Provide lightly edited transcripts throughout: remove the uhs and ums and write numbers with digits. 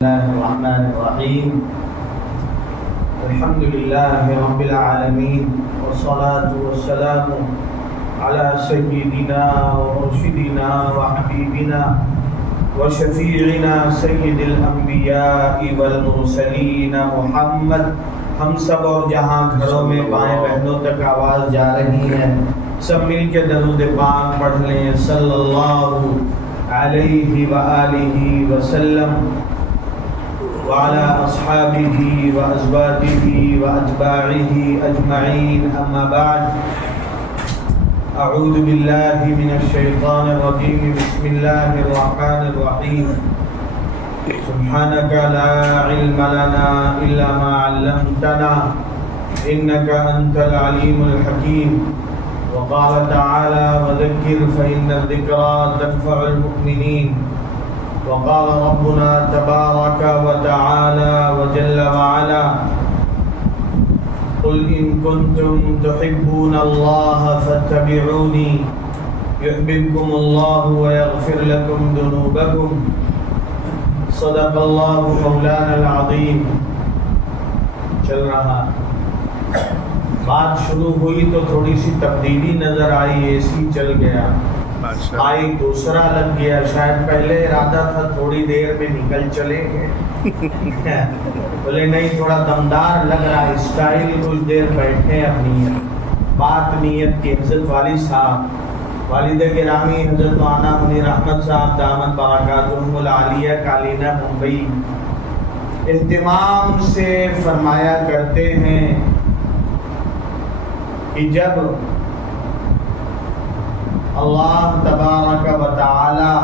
الله الرحمن الرحيم. الحمد لله رب العالمين، والصلاة والسلام على سيدنا ومرشدنا وحبيبنا وشفيعنا سيد الأنبياء والمرسلين محمد. ہم سب اور جہاں گھروں میں بائیں بہنوں تک آواز جا رہی ہے، سب مل کے درود پاک پڑھ لیں صلی اللہ علیہ وآلہ وسلم وعلى أصحابه وأزواجه وأتباعه أجمعين. أما بعد، أعوذ بالله من الشيطان الرجيم. بسم الله الرحمن الرحيم. سبحانك لا علم لنا إلا ما علمتنا إنك أنت العليم الحكيم. وقال تعالى: وذكر فإن الذكرى تنفع المؤمنين. وقال ربنا تبارك وتعالى وجل وعلا: قل إن كنتم تحبون الله فاتبعوني يحببكم الله ويغفر لكم ذنوبكم. صدق الله مولانا العظيم. چل رہا بات شروع ہوئی تو تھوڑی سی تبدیلی نظر آئی، اے سی چل گیا، آئی دوسرا لگ گیا. شاید پہلے ارادہ تھا تھوڑی دیر میں نکل چلیں گے، بولے نہیں تھوڑا دمدار لگ رہا ہے، اسٹائل کچھ دیر بیٹھے. اپنی بات نیت کی. حضرت والد صاحب، والد گرامی حضرت مولانا منیر احمد صاحب دامت برکاتہم العالیہ کالینہ ممبئی اہتمام سے فرمایا کرتے ہیں کہ جب اللہ تبارک و تعالی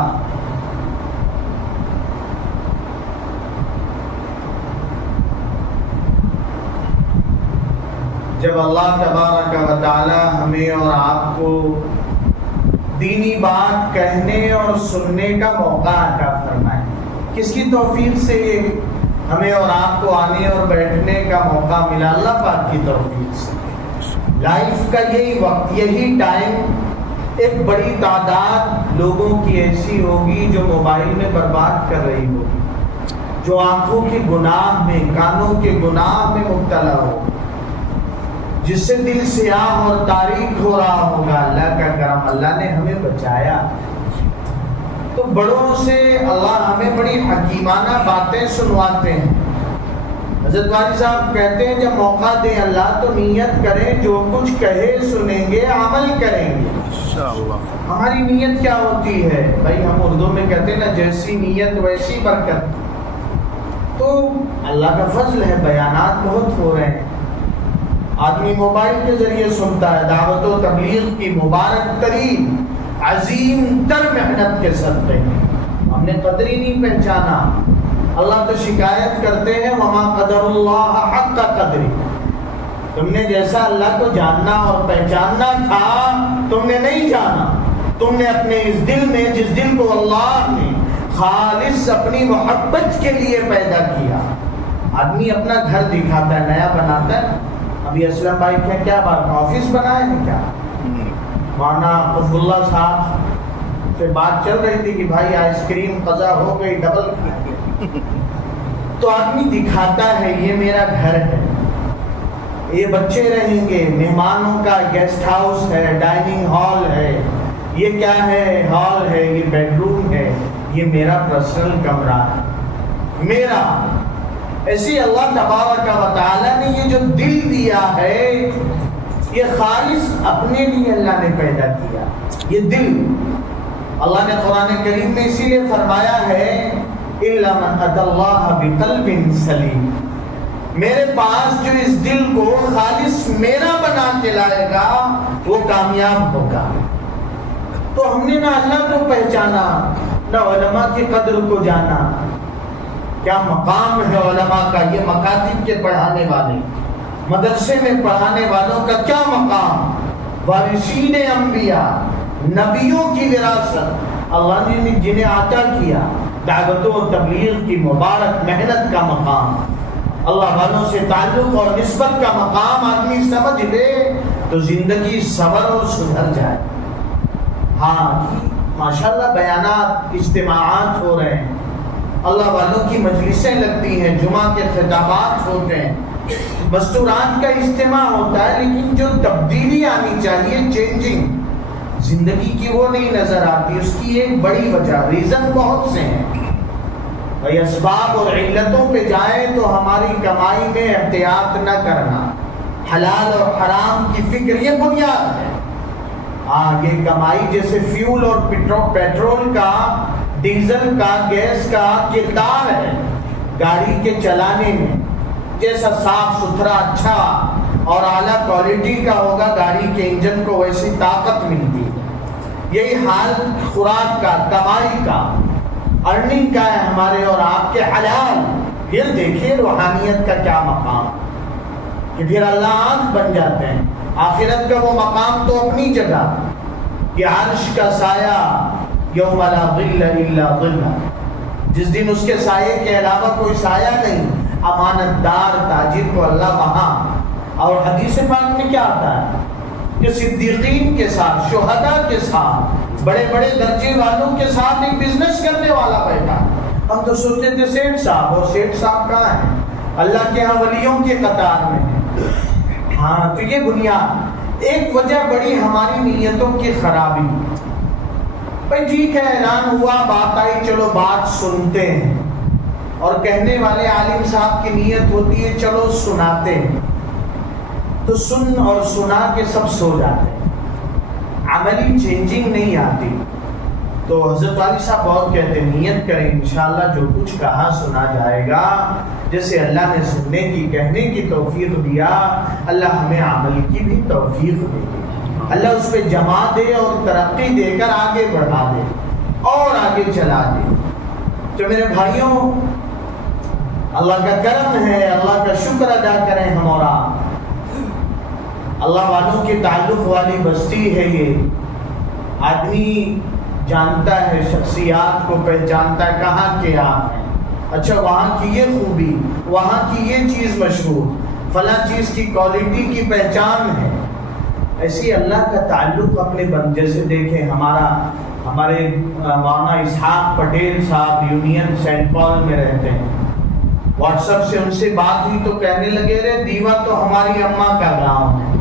ہمیں اور آپ کو دینی بات کہنے اور سننے کا موقع عطا فرمائے. کس کی توفیق سے یہ ہمیں اور آپ کو آنے اور بیٹھنے کا موقع ملا؟ اللہ پاک کی توفیق سے. لائف کا یہی وقت، یہی ٹائم، ایک بڑی تعداد لوگوں کی ایسی ہوگی جو موبائل میں برباد کر رہی ہوگی، جو آنکھوں کے گناہ میں، کانوں کے گناہ میں مبتلا ہوگی، جس سے دل سیاہ اور تاریک ہو رہا ہوگا. اللہ کا کرم، اللہ نے ہمیں بچایا. تو بڑوں سے اللہ ہمیں بڑی حکیمانہ باتیں سنواتے ہیں. حضرت والد صاحب کہتے ہیں جب موقع دیں اللہ تو نیت کریں، جو کچھ کہے سنیں گے، عمل کریں گے. ہماری نیت کیا ہوتی ہے بھائی؟ ہم اردو میں کہتے ہیں نا، جیسی نیت ویسی برکت. تو اللہ کا فضل ہے، بیانات بہت ہو رہے ہیں، آدمی موبائل کے ذریعے سنتا ہے. دعوت و تبلیغ کی مبارک ترین عظیم تر محنت کے صدقے ہم نے قدر ہی نہیں پہچانا. اللہ تو شکایت کرتے ہیں وما قدر اللہ حق قدری. تم نے جیسا اللہ کو جاننا اور پہچاننا تھا تم نے نہیں جانا. تم نے اپنے اس دل میں، جس دل کو اللہ نے خالص اپنی محبت کے لیے پیدا کیا. آدمی اپنا گھر دکھاتا ہے، نیا بناتا ہے. ابھی اسلم بھائی کیا بات، آفس بنائے ہیں کیا؟ مولانا قطب اللہ صاحب سے بات چل رہی تھی کہ بھائی آئس کریم قضا ہو گئی، ڈبل. تو آدمی دکھاتا ہے یہ میرا گھر ہے، یہ بچے رہیں گے، مہمانوں کا گیسٹ ہاؤس ہے، ڈائننگ ہال ہے، یہ کیا ہے، ہال ہے، یہ بیڈ روم ہے، یہ میرا پرسنل کمرہ ہے میرا. ایسے اللہ تبارک و تعالی نے یہ جو دل دیا ہے یہ خالص اپنے لیے اللہ نے پیدا کیا. یہ دل اللہ نے قرآن کریم میں اسی لیے فرمایا ہے اِلَّا مَنْ أَتَى اللَّهَ بِقَلْبٍ سَلِيمٍ. میرے پاس جو اس دل کو خالص میرا بنا کے لائے گا وہ کامیاب ہوگا. تو ہم نے نہ اللہ کو پہچانا، نہ علماء کی قدر کو جانا. کیا مقام ہے علماء کا؟ یہ مکاتب کے پڑھانے والے، مدرسے میں پڑھانے والوں کا کیا مقام؟ وارثین انبیاء، نبیوں کی وراثت اللہ نے جنہیں عطا کیا. دعوت و تبلیغ کی مبارک محنت کا مقام، اللہ والوں سے تعلق اور نسبت کا مقام آدمی سمجھ لے تو زندگی صبر اور سدھر جائے. ہاں ماشاءاللہ بیانات اجتماعات ہو رہے ہیں، اللہ والوں کی مجلسیں لگتی ہیں، جمعہ کے خطابات ہوتے ہیں، مستورات کا اجتماع ہوتا ہے، لیکن جو تبدیلی آنی چاہیے، چینجنگ زندگی کی، وہ نہیں نظر آتی۔ اس کی ایک بڑی وجہ، ریزن بہت سے ہیں بھائی، اسباب اور علتوں پہ جائیں تو ہماری کمائی میں احتیاط نہ کرنا، حلال اور حرام کی فکر، یہ بنیاد ہے۔ یہ کمائی جیسے فیول اور پیٹرول کا، ڈیزل کا، گیس کا کردار ہے گاڑی کے چلانے میں، جیسا صاف ستھرا اچھا اور اعلیٰ کوالٹی کا ہوگا گاڑی کے انجن کو، ویسی طاقت ملتی ہے۔ یہی حال خوراک کا، کمائی کا، ارننگ کا ہے ہمارے اور آپ کے حلال۔ پھر دیکھیے روحانیت کا کیا مقام، کہ پھر اللہ آنکھ بن جاتے ہیں۔ آخرت کا وہ مقام تو اپنی جگہ، کہ عرش کا سایہ یوم لا ظل الا ظلہ، جس دن اس کے سائے کے علاوہ کوئی سایہ نہیں۔ امانت دار تاجر کو اللہ وہاں، اور حدیث پاک میں کیا آتا ہے کہ صدیقین کے ساتھ، شہداء کے ساتھ، بڑے بڑے درجے والوں کے ساتھ ایک بزنس کرنے والا بیٹھا۔ ہم تو سوچتے تھے سیٹھ صاحب، اور سیٹھ صاحب کہاں ہیں؟ اللہ کے ہاں ولیوں کے قطار میں ہیں۔ ہاں، تو یہ بنیاد، ایک وجہ بڑی ہماری نیتوں کی خرابی۔ بھائی ٹھیک ہے، اعلان ہوا، بات آئی، چلو بات سنتے ہیں، اور کہنے والے عالم صاحب کی نیت ہوتی ہے چلو سناتے ہیں، تو سن اور سنا کے سب سو جاتے ہیں، عملی چینجنگ نہیں آتی۔ تو حضرت والی صاحب بہت کہتے ہیں نیت کریں، انشاءاللہ جو کچھ کہا سنا جائے گا، جیسے اللہ نے سننے کی، کہنے کی توفیق دیا، اللہ ہمیں عمل کی بھی توفیق دے گی، اللہ اس پہ جما دے اور ترقی دے کر آگے بڑھا دے اور آگے چلا دے۔ تو میرے بھائیوں، اللہ کا کرم ہے، اللہ کا شکر ادا کریں ہم اور آپ۔ اللہ والوں کے تعلق والی بستی ہے یہ، آدمی جانتا ہے، شخصیات کو پہچانتا ہے، کہاں کے آپ ہیں، اچھا وہاں کی یہ خوبی، وہاں کی یہ چیز مشہور، فلاں چیز کی کوالٹی کی پہچان ہے۔ ایسی اللہ کا تعلق اپنے بندے سے دیکھیں۔ ہمارے مولانا اسحاق پٹیل صاحب یونین سینٹ پال میں رہتے ہیں، واٹس ایپ سے ان سے بات ہوئی تو کہنے لگے رہے دیوا تو ہماری اماں کا گاؤں ہے،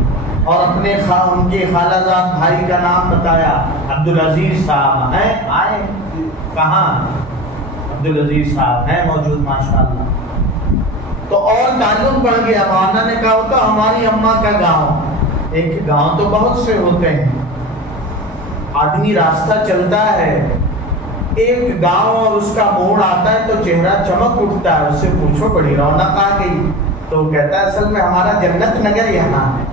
اور اپنے ان کے خالہ زاد بھائی کا نام بتایا، عبدالعزیز صاحب ہیں، آئے کہاں؟ عبدالعزیز صاحب ہیں موجود ماشاءاللہ۔ تو اور تعلق بڑھ گیا، مولانا نے کہا ہوتا ہماری اماں کا گاؤں۔ ایک گاؤں تو بہت سے ہوتے ہیں، آدمی راستہ چلتا ہے، ایک گاؤں اور اس کا موڑ آتا ہے تو چہرہ چمک اٹھتا ہے، اس سے پوچھو بڑی رونق آ گئی، تو کہتا ہے اصل میں ہمارا جنت نگر یہاں ہے۔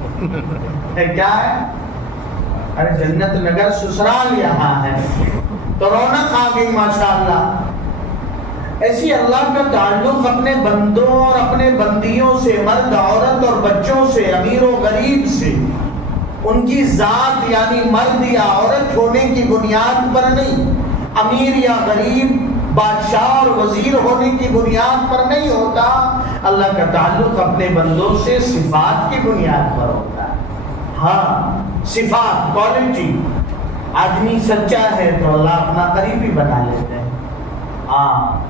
کیا ہے؟ ارے جنت نگر سسرال یہاں ہے، تو رونق آ گئی ماشاءاللہ۔ ایسی اللہ کا تعلق اپنے بندوں اور اپنے بندیوں سے، مرد عورت اور بچوں سے، امیر و غریب سے، ان کی ذات یعنی مرد یا عورت ہونے کی بنیاد پر نہیں، امیر یا غریب، بادشاہ اور وزیر ہونے کی بنیاد پر نہیں ہوتا۔ اللہ کا تعلق اپنے بندوں سے صفات کی بنیاد پر ہوتا ہے۔ ہاں، صفات، کوالٹی، آدمی سچا ہے تو اللہ اپنا قریبی بنا لیتے ہیں۔ ہاں،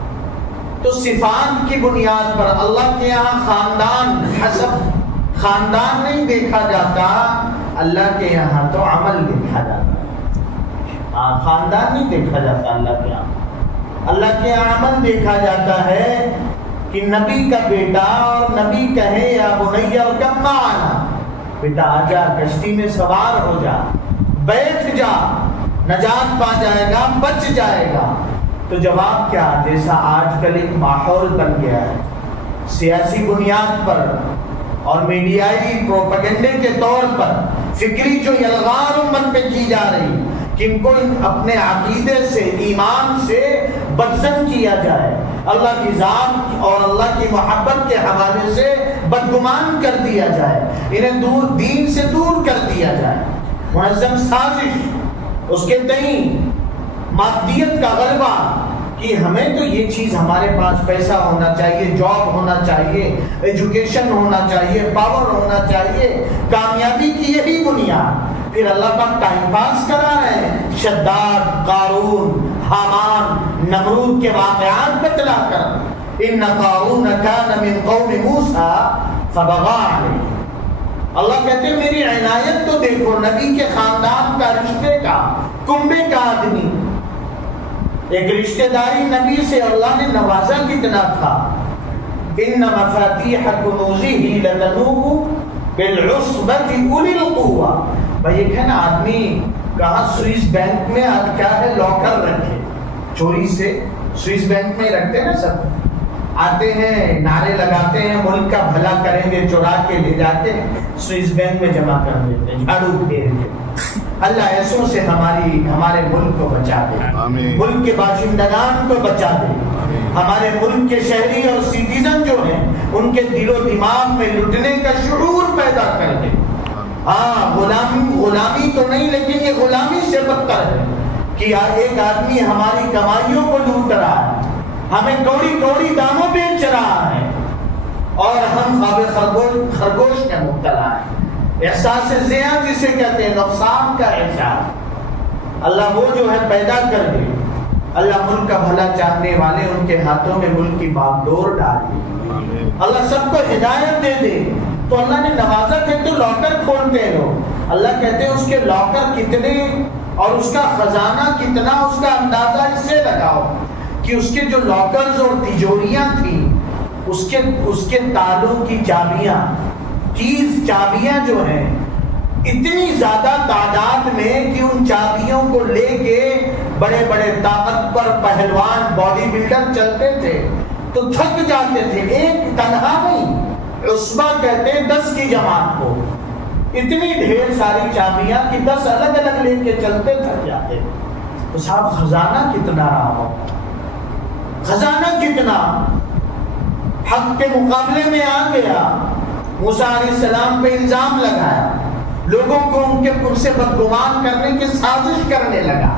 تو صفات کی بنیاد پر اللہ کے یہاں خاندان، حسب خاندان نہیں دیکھا جاتا، اللہ کے یہاں تو عمل دیکھا جاتا ہے۔ ہاں، خاندان نہیں دیکھا جاتا اللہ کے یہاں، اللہ کے یہاں عمل دیکھا جاتا ہے، کہ نبی کا بیٹا اور نبی کہے یا بنی ارکب معنا، بیٹا آجا کشتی میں سوار ہو جا، بیٹھ جا، نجات پا جائے گا، بچ جائے گا۔ تو جواب کیا؟ جیسا آج کل ایک ماحول بن گیا ہے، سیاسی بنیاد پر اور میڈیائی پروپیگنڈے کے طور پر فکری جو یلغار امت پہ کی جا رہی، کہ ان کو اپنے عقیدے سے، ایمان سے بدزن کیا جائے، اللہ کی ذات اور اللہ کی محبت کے حوالے سے بدگمان کر دیا جائے، انہیں دین سے دور کر دیا جائے، منظم سازش، اس کے تئیں مادیت کا غلبہ، کہ ہمیں تو یہ چیز، ہمارے پاس پیسہ ہونا چاہیے، جاب ہونا چاہیے، ایجوکیشن ہونا چاہیے، پاور ہونا چاہیے، کامیابی کی یہی بنیاد۔ پھر اللہ کا ٹائم پاس کرا رہے ہیں، شداد، قارون، حامان، نمرود کے واقعات بتلا کر ان قارون کان من قوم موسیٰ فبغى علیہ. اللہ کہتے ہیں میری عنایت تو دیکھو، نبی کے خاندان کا، رشتے کا، کنبے کا آدمی، ایک رشتہ داری نبی سے اللہ نے نوازا کتنا تھا. ان مفاتیح کنوزہ لتنوء بالعصبۃ اولی القوہ. بھائی ایک ہے نا آدمی کہاں سوئس بینک میں کیا ہے لاکر رکھے، چوری سے سوئس بینک میں رکھتے ہیں نا، سب آتے ہیں نعرے لگاتے ہیں ملک کا بھلا کریں گے، چورا کے لے جاتے ہیں سوئس بینک میں جمع کر دیتے ہیں جھاڑو پھیر کے. اللہ ایسوں سے ہمارے ملک کو بچا دے، ملک کے باشندگان کو بچا دے، ہمارے ملک کے شہری اور سٹیزن جو ہیں ان کے دل و دماغ میں لٹنے کا شعور پیدا کر دے. ہاں غلامی تو نہیں، لیکن یہ غلامی سے بدتر ہے کہ ایک آدمی ہماری کمائیوں کو لوٹ رہا ہے، ہمیں کوڑی داموں بیچ رہا ہے اور ہم خواب خرگوش میں مبتلا ہیں. احساس زیاں جسے کہتے ہیں، نقصان کا احساس اللہ وہ جو ہے پیدا کر دے. اللہ ملک کا بھلا چاہنے والے ان کے ہاتھوں میں ملک کی باغ ڈور ڈال دے. اللہ سب کو ہدایت دے دے. تو اللہ نے نوازا کہ تو لاکر کھولتے ہو. اللہ کہتے ہیں اس کے لاکر کتنے اور اس کا خزانہ کتنا، اس کا اندازہ اس سے لگاؤ کہ اس کے جو لاکرز اور تجوریاں تھیں، اس کے تالوں کی چابیاں، 30 چابیاں جو ہیں اتنی زیادہ تعداد میں کہ ان چابیوں کو لے کے بڑے بڑے طاقتور پہلوان باڈی بلڈر چلتے تھے تو تھک جاتے تھے. ایک تنہا نہیں، عصبہ کہتے ہیں 10 کی جماعت کو، اتنی ڈھیر ساری چابیاں کہ 10 الگ الگ لے کے چلتے تھک جاتے. تو صاحب خزانہ کتنا رہا ہو، خزانہ کتنا حق کے مقابلے میں آ گیا. موسیٰ علیہ السلام پہ الزام لگایا، لوگوں کو ان سے بدگمان کرنے کی سازش کرنے لگا،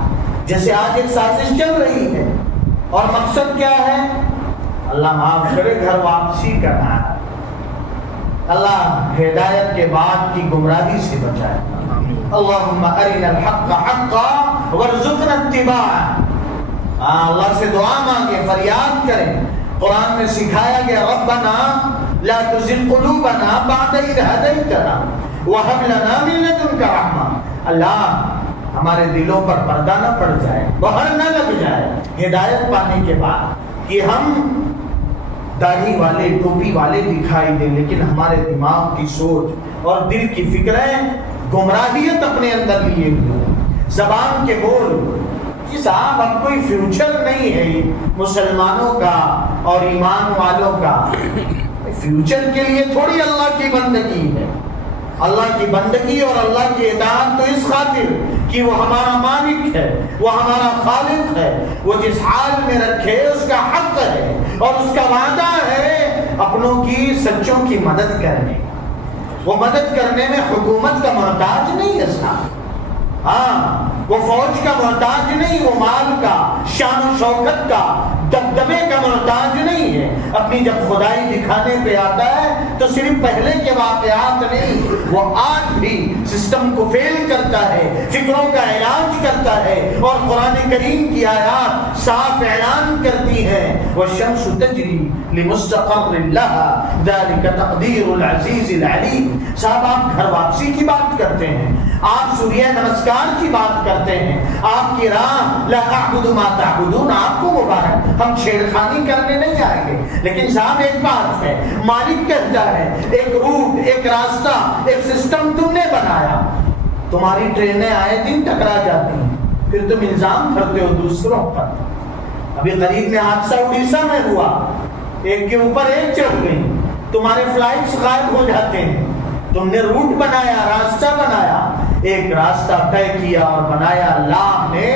جیسے آج ایک سازش چل رہی ہے. اور مقصد کیا ہے؟ اللہ معاف کرے، گھر واپسی کرنا ہے. اللہ ہدایت کے بعد کی گمراہی سے بچائے. اللہم ارنا الحق حقا وارزقنا اتباعہ. اللہ سے دعا مانگے، فریاد کریں. قرآن میں سکھایا گیا ربنا لا تزغ قلوبنا بعد اذ ہدیتنا وہب لنا من لدنک رحمہ. اللہ ہمارے دلوں پر پردہ نہ پڑ جائے، بہر نہ لگ جائے ہدایت پانے کے بعد کہ ہم داڑھی والے ٹوپی والے دکھائی دیں، لیکن ہمارے دماغ کی سوچ اور دل کی فکریں گمراہیت اپنے اندر لیے ہوئے. زبان کے بول کہ صاحب اب کوئی فیوچر نہیں ہے مسلمانوں کا اور ایمان والوں کا. فیوچر کے لیے تھوڑی اللہ کی بندگی ہے. اللہ کی بندگی اور اللہ کی اطاعت تو اس خاطر کہ وہ ہمارا مالک ہے، وہ ہمارا خالق ہے، وہ جس حال میں رکھے اس کا حق ہے اور اس کا وعدہ ہے اپنوں کی سچوں کی مدد کرنے. وہ مدد کرنے میں حکومت کا محتاج نہیں ہے صاحب. ہاں وہ فوج کا محتاج نہیں، وہ مال کا، شان و شوکت کا، دبدبے کا محتاج نہیں ہے. اپنی جب خدائی دکھانے پہ آتا ہے تو صرف پہلے کے واقعات نہیں، وہ آج بھی سسٹم کو فیل کرتا ہے، فکروں کا علاج کرتا ہے. اور قرآن کریم کی آیات صاف اعلان کرتی ہیں والشمس تجری لمستقر لها ذلك تقدیر العزیز العلیم. صاحب آپ گھر واپسی کی بات کرتے ہیں، آپ سوریہ نمسکار کی بات کرتے ہیں، آپ کی راہ لا اعبد ما تعبدون، آپ کو مبارک، ہم چھیڑخانی کرنے نہیں آئیں گے. لیکن صاحب ایک بات ہے، مالک کہتا ہے ایک روٹ، ایک راستہ، ایک سسٹم تم نے بنایا. تمہاری ٹرینیں آئے دن ٹکرا جاتی ہیں، پھر تم الزام کرتے ہو دوسروں پر. ابھی قریب میں حادثہ اڑیسہ میں ہوا، ایک کے اوپر ایک چڑھ گئی، تمہارے فلائٹس غائب ہو جاتے ہیں. تم نے روٹ بنایا، راستہ بنایا، ایک راستہ طے کیا اور بنایا اللہ نے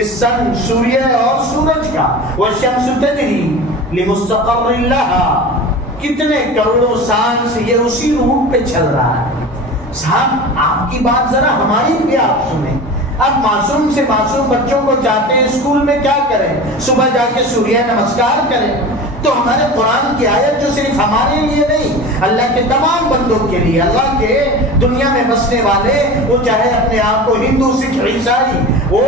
اس سن، سوریہ اور سورج کا. والشمس تجری لمستقر لها، کتنے کروڑوں سال سے یہ اسی روٹ پہ چل رہا ہے. صاحب آپ کی بات ذرا ہماری بھی آپ سنیں. اب معصوم سے معصوم بچوں کو چاہتے ہیں اسکول میں کیا کریں؟ صبح جا کے سوریہ نمسکار کریں. تو ہمارے قرآن کی آیت جو صرف ہمارے لیے نہیں، اللہ کے تمام بندوں کے لیے، اللہ کے دنیا میں بسنے والے، وہ چاہے اپنے آپ کو ہندو، سکھ، عیسائی، وہ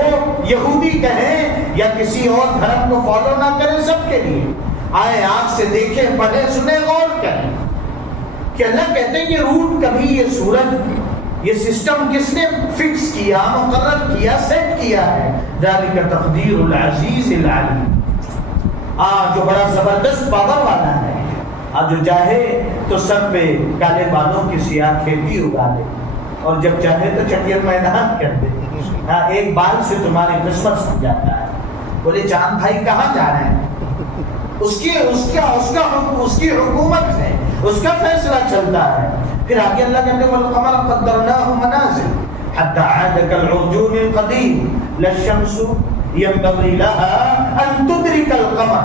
یہودی کہیں یا کسی اور دھرم کو فالو نہ کریں، سب کے لیے آئے آنکھ سے دیکھیں، پڑھیں، سنیں، غور کریں کہ اللہ کہتے ہیں یہ روٹ کبھی، یہ سورج، یہ سسٹم کس نے فکس کیا، مقرر کیا، سیٹ کیا ہے؟ ذالک تقدیر العزیز العلیم، جو بڑا زبردست پاور والا ہے، جو چاہے تو سب پہ کالے بالوں کی سیاہ کھیتی اگا دے، اور جب چاہے تو چٹیر میدان کر دے، ایک بال سے تمہاری قسمت سن جاتا ہے۔ بولے چاند بھائی کہاں جا رہے ہیں؟ اس کی حکومت ہے، اس کا فیصلہ چلتا ہے۔ پھر آگے اللہ کہتے ہیں وَالْقَمَرَ قَدَّرْنَاهُ مَنَازِلَ حَتَّىٰ عَادَ كَالْعُرْجُونِ الْقَدِيمِ لَا الشَّمْسُ يَنبَغِي لَهَا أَن تُدْرِكَ الْقَمَرَ،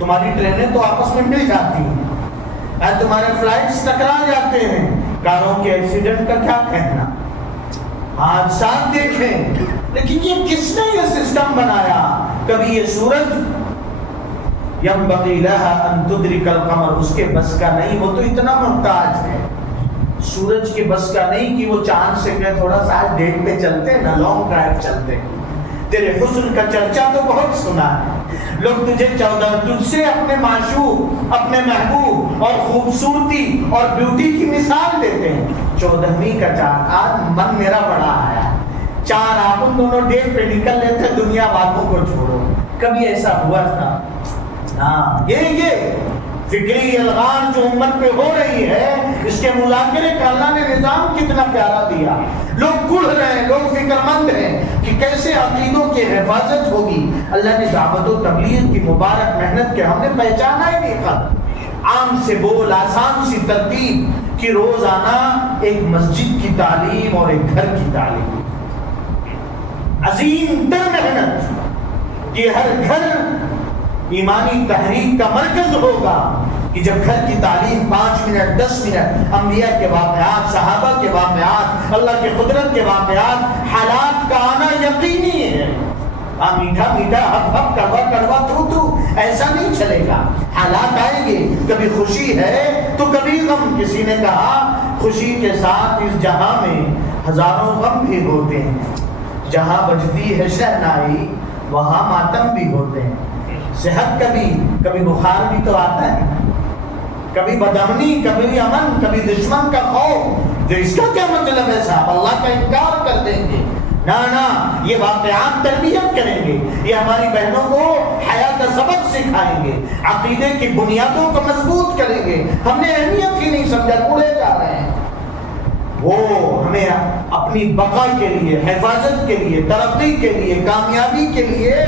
تمہاری ٹرینیں تو آپس میں مل جاتی ہیں، تمہارے فلائٹس ٹکرا جاتے ہیں، کاروں کے ایکسیڈنٹ کا کیا کہنا، حادثات دیکھیں، لیکن یہ کس نے یہ سسٹم بنایا؟ کبھی یہ سورج ينبغي لها ان تدرك القمر، اس کے بس کا نہیں، وہ تو اتنا محتاج ہے، سورج کے بس کا نہیں کہ وہ چاند سے کہ تھوڑا سا ڈیٹ پہ چلتے نا، لانگ ڈرائیو چلتے۔ تیرے حسن کا چرچا تو بہت سنا ہے، لوگ تجھے تجھ سے اپنے معشوق، اپنے محبوب اور خوبصورتی اور بیوٹی کی مثال دیتے ہیں۔ 14ویں کا چاند، آج من میرا بڑا آیا، 4 آپ ان دونوں ڈیٹ پہ نکل لیتے، دنیا والوں کو چھوڑو۔ کبھی ایسا ہوا تھا؟ یہ فکری الغام جو امت پہ ہو رہی ہے، اس کے مذاکرے کا اللہ نے نظام کتنا پیارا دیا۔ لوگ کڑھ رہے ہیں، لوگ فکر مند ہیں کہ کیسے عقیدوں کی حفاظت ہوگی۔ اللہ نے دعوت و تبلیغ کی مبارک محنت کے ہم نے پہچانا ہی نہیں تھا۔ عام سے بول، آسان سی ترتیب کہ روزانہ ایک مسجد کی تعلیم اور ایک گھر کی تعلیم، عظیم تر محنت کہ ہر گھر ایمانی تحریک کا مرکز ہوگا، کہ جب گھر کی تعلیم 5 منٹ 10 منٹ انبیاء کے واقعات، صحابہ کے واقعات، اللہ کے قدرت کے واقعات، حالات کا آنا یقینی ہے۔ میٹھا میٹھا ہپ ہپ کڑوا کڑوا تو ایسا نہیں چلے گا، حالات آئیں گے، کبھی خوشی ہے تو کبھی غم۔ کسی نے کہا خوشی کے ساتھ اس جہاں میں ہزاروں غم بھی ہوتے ہیں، جہاں بجتی ہے شہنائی وہاں ماتم بھی ہوتے ہیں۔ صحت کبھی بخار بھی تو آتا ہے، کبھی بدامنی، کبھی امن، کبھی دشمن کا خوف۔ تو اس کا کیا مطلب ہے صاحب اللہ کا انکار کر دیں گے؟ نہ، یہ واقعات تربیت کریں گے، یہ ہماری بہنوں کو حیا کا سبق سکھائیں گے، عقیدے کی بنیادوں کو مضبوط کریں گے۔ ہم نے اہمیت ہی نہیں سمجھا، کوڑے جا رہے ہیں۔ وہ ہمیں اپنی بقا کے لیے، حفاظت کے لیے، ترقی کے لیے، کامیابی کے لیے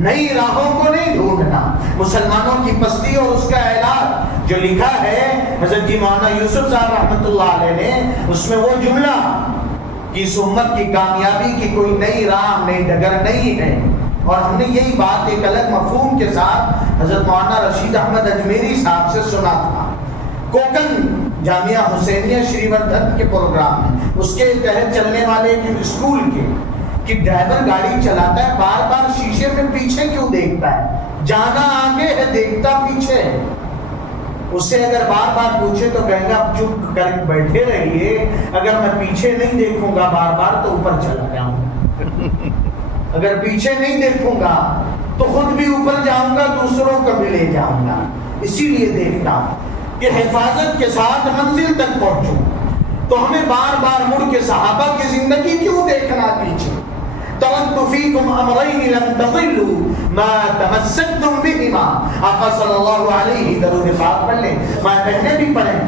نئی راہوں کو نہیں ڈھونڈنا۔ مسلمانوں کی پستی اور اس کا علاج جو لکھا ہے حضرت جی مولانا یوسف صاحب رحمۃ اللہ علیہ نے، اس میں وہ جملہ کہ اس امت کی کامیابی کی کوئی نئی راہ، نئی ڈگر نہیں ہے۔ اور ہم نے یہی بات ایک الگ مفہوم کے ساتھ حضرت مولانا رشید احمد اجمیری صاحب سے سنا تھا، کوکن جامعہ حسینیہ شری وردھن کے پروگرام میں، اس کے تحت چلنے والے ایک اسکول کے، کہ ڈرائیور گاڑی چلاتا ہے، بار بار شیشے میں پیچھے کیوں دیکھتا ہے؟ جانا آگے ہے، دیکھتا پیچھے ہے۔ اس سے اگر بار بار پوچھے تو کہیں گا چپ کر بیٹھے رہیے، اگر میں پیچھے نہیں دیکھوں گا بار بار تو اوپر چلا جاؤں گا، اگر پیچھے نہیں دیکھوں گا تو خود بھی اوپر جاؤں گا، دوسروں کو بھی لے جاؤں گا، اسی لیے دیکھتا ہوں کہ حفاظت کے ساتھ منزل تک پہنچوں۔ تو ہمیں بار بار مڑ کے صحابہ کی زندگی کیوں دیکھنا پیچھے؟ ترکت فیکم امرین لن تضلوا ما تمسکتم بہما، آقا صلی اللہ علیہ درود پاک پڑھ لیں، ماں بہنیں بھی پڑھیں۔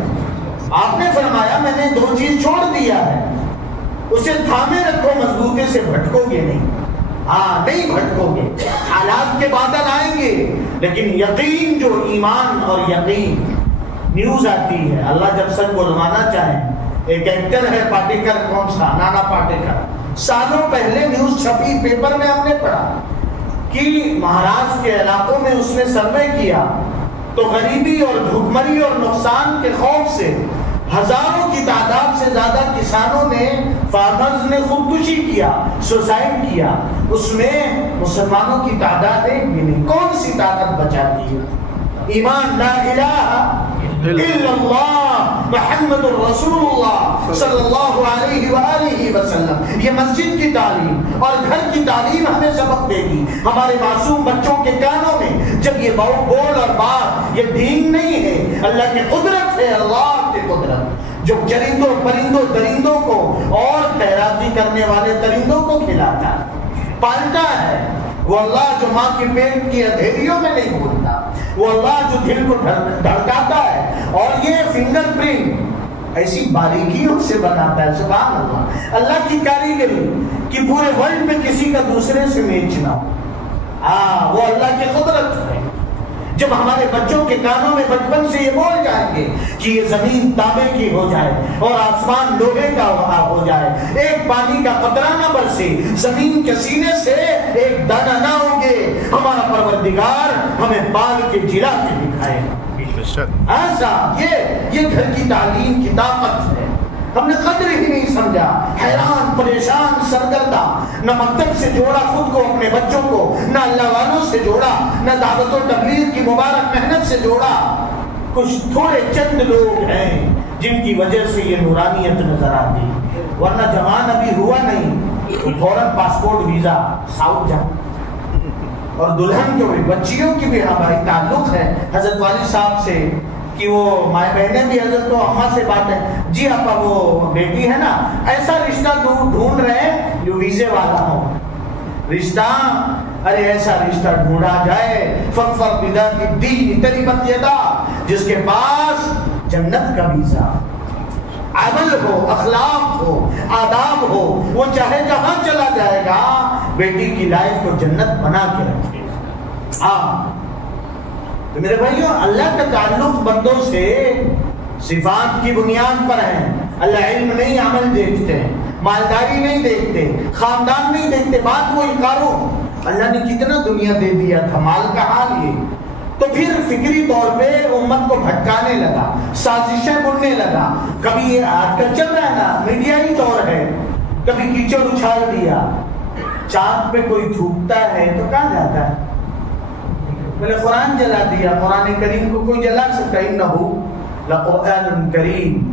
آپ نے فرمایا میں نے 2 چیز چھوڑ دیا ہے، اسے تھامے رکھو، مضبوطی سے بھٹکو گے نہیں۔ نہیں بھٹکو گے، حالات کے بادل آئیں گے، لیکن یقین جو ایمان اور یقین، نیوز آتی ہے، اللہ جب سب بلوانا چاہیں، ایک ایکٹر ہے پاٹیکر، کون سا، نانا پاٹیکر، سالوں پہلے نیوز چھپی، پیپر میں ہم نے پڑھا کہ مہاراشٹر کے علاقوں میں اس نے سروے کیا تو غریبی اور بھوکمری اور نقصان کے خوف سے ہزاروں کی تعداد سے زیادہ کسانوں نے، فارمرز نے خودکشی کیا، سوسائڈ کیا۔ اس میں مسلمانوں کی تعداد ایک بھی نہیں۔ کون سی طاقت بچاتی ہے؟ ایمان لا الہ الا اللہ محمد الرسول اللہ صلی اللہ علیہ وآلہ وسلم. یہ مسجد کی تعلیم اور گھر کی تعلیم ہمیں سبق دے گی. ہمارے معصوم بچوں کے کانوں میں جب یہ بول اور بات یہ دین نہیں ہے، اللہ کی قدرت ہے، اللہ کی قدرت جو چرندوں پرندوں درندوں کو اور تیراکی کرنے والے درندوں کو کھلاتا پالتا ہے، وہ اللہ جو ماں کے پیٹ کی اندھیریوں میں نہیں بھولتا، وہ اللہ جو دل کو دھڑکاتا ہے اور یہ فنگر پرنٹ ایسی باریکیوں سے بناتا ہے. سبحان اللہ، اللہ کی کاریگری کہ پورے ورلڈ میں کسی کا دوسرے سے میچ نہ ہو. وہ اللہ کی قدرت ہے. جب ہمارے بچوں کے کانوں میں بچپن سے یہ بول جائیں گے کہ یہ زمین تانبے کی ہو جائے اور آسمان لوہے کا ہو جائے، ایک پانی کا قطرہ نہ برسے، زمین کے سینے سے ایک دانہ نہ ہوگے، ہمارا پروردگار ہمیں پال کے جلا کے دکھائے گا. ایسا یہ گھر کی تعلیم کی طاقت ہے. ہم نے قدر ہی نہیں سمجھا، حیران پریشان سرگردہ، نہ مکتب سے جوڑا خود کو اپنے بچوں کو، نہ اللہ والوں سے جوڑا، نہ دعوت و تبلیغ کی مبارک محنت سے جوڑا. کچھ تھوڑے چند لوگ ہیں جن کی وجہ سے یہ نورانیت نظر آتی، ورنہ جوان ابھی ہوا نہیں فوراً پاسپورٹ ویزا ساؤتھ جا. اور دلہن کے بھی بچیوں کی بھی ہماری تعلق ہے حضرت والد صاحب سے کہ وہ مائیں بہنیں بھی حضرت کو اماں سے بات ہے، جی آپا وہ بیٹی ہے نا ایسا رشتہ ڈھونڈ رہے ہیں جو ویزے والا ہو. رشتہ ارے ایسا رشتہ ڈھونڈا جائے فَظْفَرْ بِذَاتِ الدِّينِ تَرِبَتْ يَدَاكَ، جس کے پاس جنت کا ویزا، عمل ہو، اخلاق ہو، آداب ہو، وہ چاہے جہاں چلا جائے گا بیٹی کی لائف کو جنت بنا کے رکھے. تو میرے بھائیو، اللہ کا تعلق بندوں سے صفات کی بنیاد پر ہے. اللہ علم نہیں عمل دیکھتے ہیں، مالداری نہیں دیکھتے، خاندان نہیں دیکھتے. بات وہ انکارو، اللہ نے کتنا دنیا دے دیا تھا، مال کا حال یہ. تو پھر فکری طور پہ امت کو بھٹکانے لگا، سازشیں بننے لگا. کبھی یہ آج کل چل رہا ہے نا میڈیائی طور ہے، کبھی کیچڑ اچھال دیا. چاند پہ کوئی تھوکتا ہے تو کہاں جاتا ہے؟ بولے قرآن جلا دیا. قرآن کریم کو کوئی جلا سکتا؟ انہ لقرآن کریم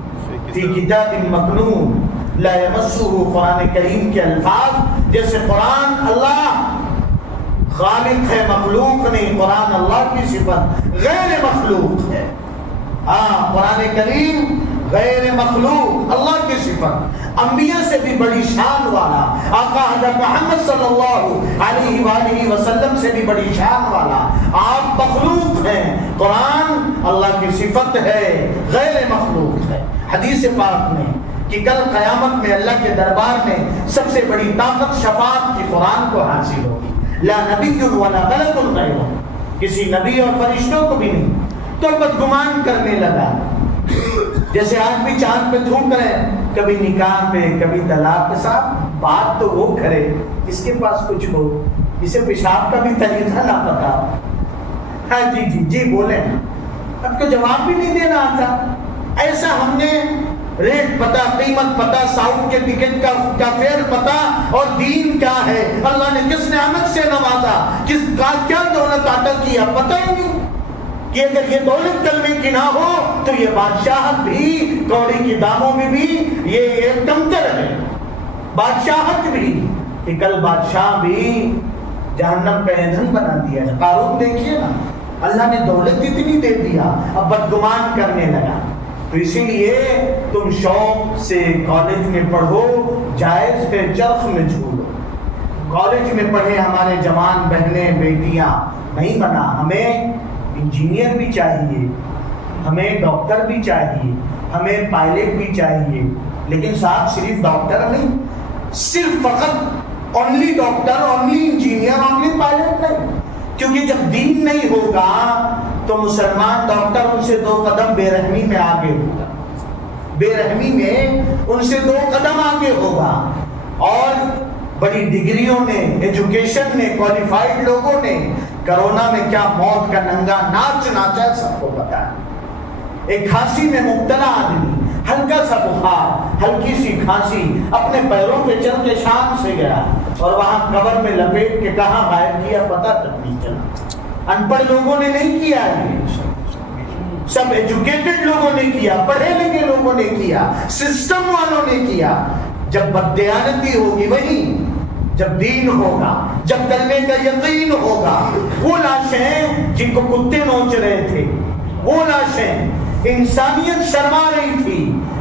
فی کتاب مکنون لا یمسہ. قرآن کریم کے الفاظ جیسے قرآن اللہ خالق ہے، مخلوق نہیں. قرآن اللہ کی صفت غیر مخلوق ہے. قرآن کریم غیر مخلوق اللہ کی صفت، انبیاء سے بھی بڑی شان والا، آقا حضرت محمد صلی اللہ علیہ وآلہ وسلم سے بھی بڑی شان والا. آپ مخلوق ہیں، قرآن اللہ کی صفت ہے، غیر مخلوق ہے. حدیث پاک میں کہ کل قیامت میں اللہ کے دربار میں سب سے بڑی طاقت شفاعت کی قرآن کو حاصل ہوگی. لا نبی ولا ملک غیرہ، کسی نبی اور فرشتوں کو بھی نہیں. تو بدگمان کرنے لگا، جیسے آج بھی چاند پہ تھوک رہے ہیں، کبھی نکاح پہ کبھی طلاق کے ساتھ. بات تو وہ کرے اس کے پاس کچھ ہو، اسے پیشاب کا بھی طریقہ نہ پتا. ہاں جی جی جی بولیں، اب تو جواب بھی نہیں دینا آتا. ایسا ہم نے ریٹ پتا، قیمت پتا، ساؤتھ کے ٹکٹ کا فیئر پتا، اور دین کیا ہے، اللہ نے کس نعمت سے نوازا، کس کا کیا دولت عطا کیا، پتہ ہی نہیں. کہ اگر یہ دولت کلمے کی نہ ہو تو یہ بادشاہت بھی، کوڑی کی داموں میں بھی یہ کمتر ہے. بادشاہت بھی کہ کل بادشاہ بھی جہنم کا ایندھن بنا دیا. قارون دیکھیے نا، اللہ نے دولت اتنی دے دیا، اب بدگمان کرنے لگا. تو اسی لیے تم شوق سے کالج میں پڑھو، جائز ہے چرخ میں جھولو. کالج میں پڑھے ہمارے جوان بہنیں بیٹیاں، نہیں بنا. ہمیں انجینئر بھی چاہیے، ہمیں ڈاکٹر بھی چاہیے، ہمیں پائلٹ بھی چاہیے. لیکن صاحب صرف ڈاکٹر نہیں، صرف فقط only doctor, only engineer, only pilot نہیں. کیونکہ جب دین نہیں ہوگا تو مسلمان ڈاکٹر ان سے 2 قدم بے رحمی میں آگے ہوگا، بے رحمی میں ان سے 2 قدم آگے ہوگا. اور بڑی ڈگریوں نے، ایجوکیشن نے، کوالیفائڈ لوگوں نے کرونا میں کیا موت کا ننگا ناچ ناچا سب کو پتا ہے. ایک کھانسی میں مبتلا آدمی، ہلکا سا بخار، ہلکی سی کھانسی، اپنے پیروں پہ چل کے شام سے گیا اور وہاں کور میں لپیٹ کے کہاں غائب کیا پتہ تک نہیں چلا. ان پڑھ لوگوں نے نہیں کیا ہے. سب ایجوکیٹڈ لوگوں نے کیا، پڑھے لکھے لوگوں نے کیا، سسٹم والوں نے کیا۔ جب بددیانتی ہوگی وہی، جب دین ہوگا، جب کلمے کا یقین ہوگا، وہ لاشیں جن کو کتے نوچ رہے تھے، وہ لاشیں انسانیت شرما رہی تھی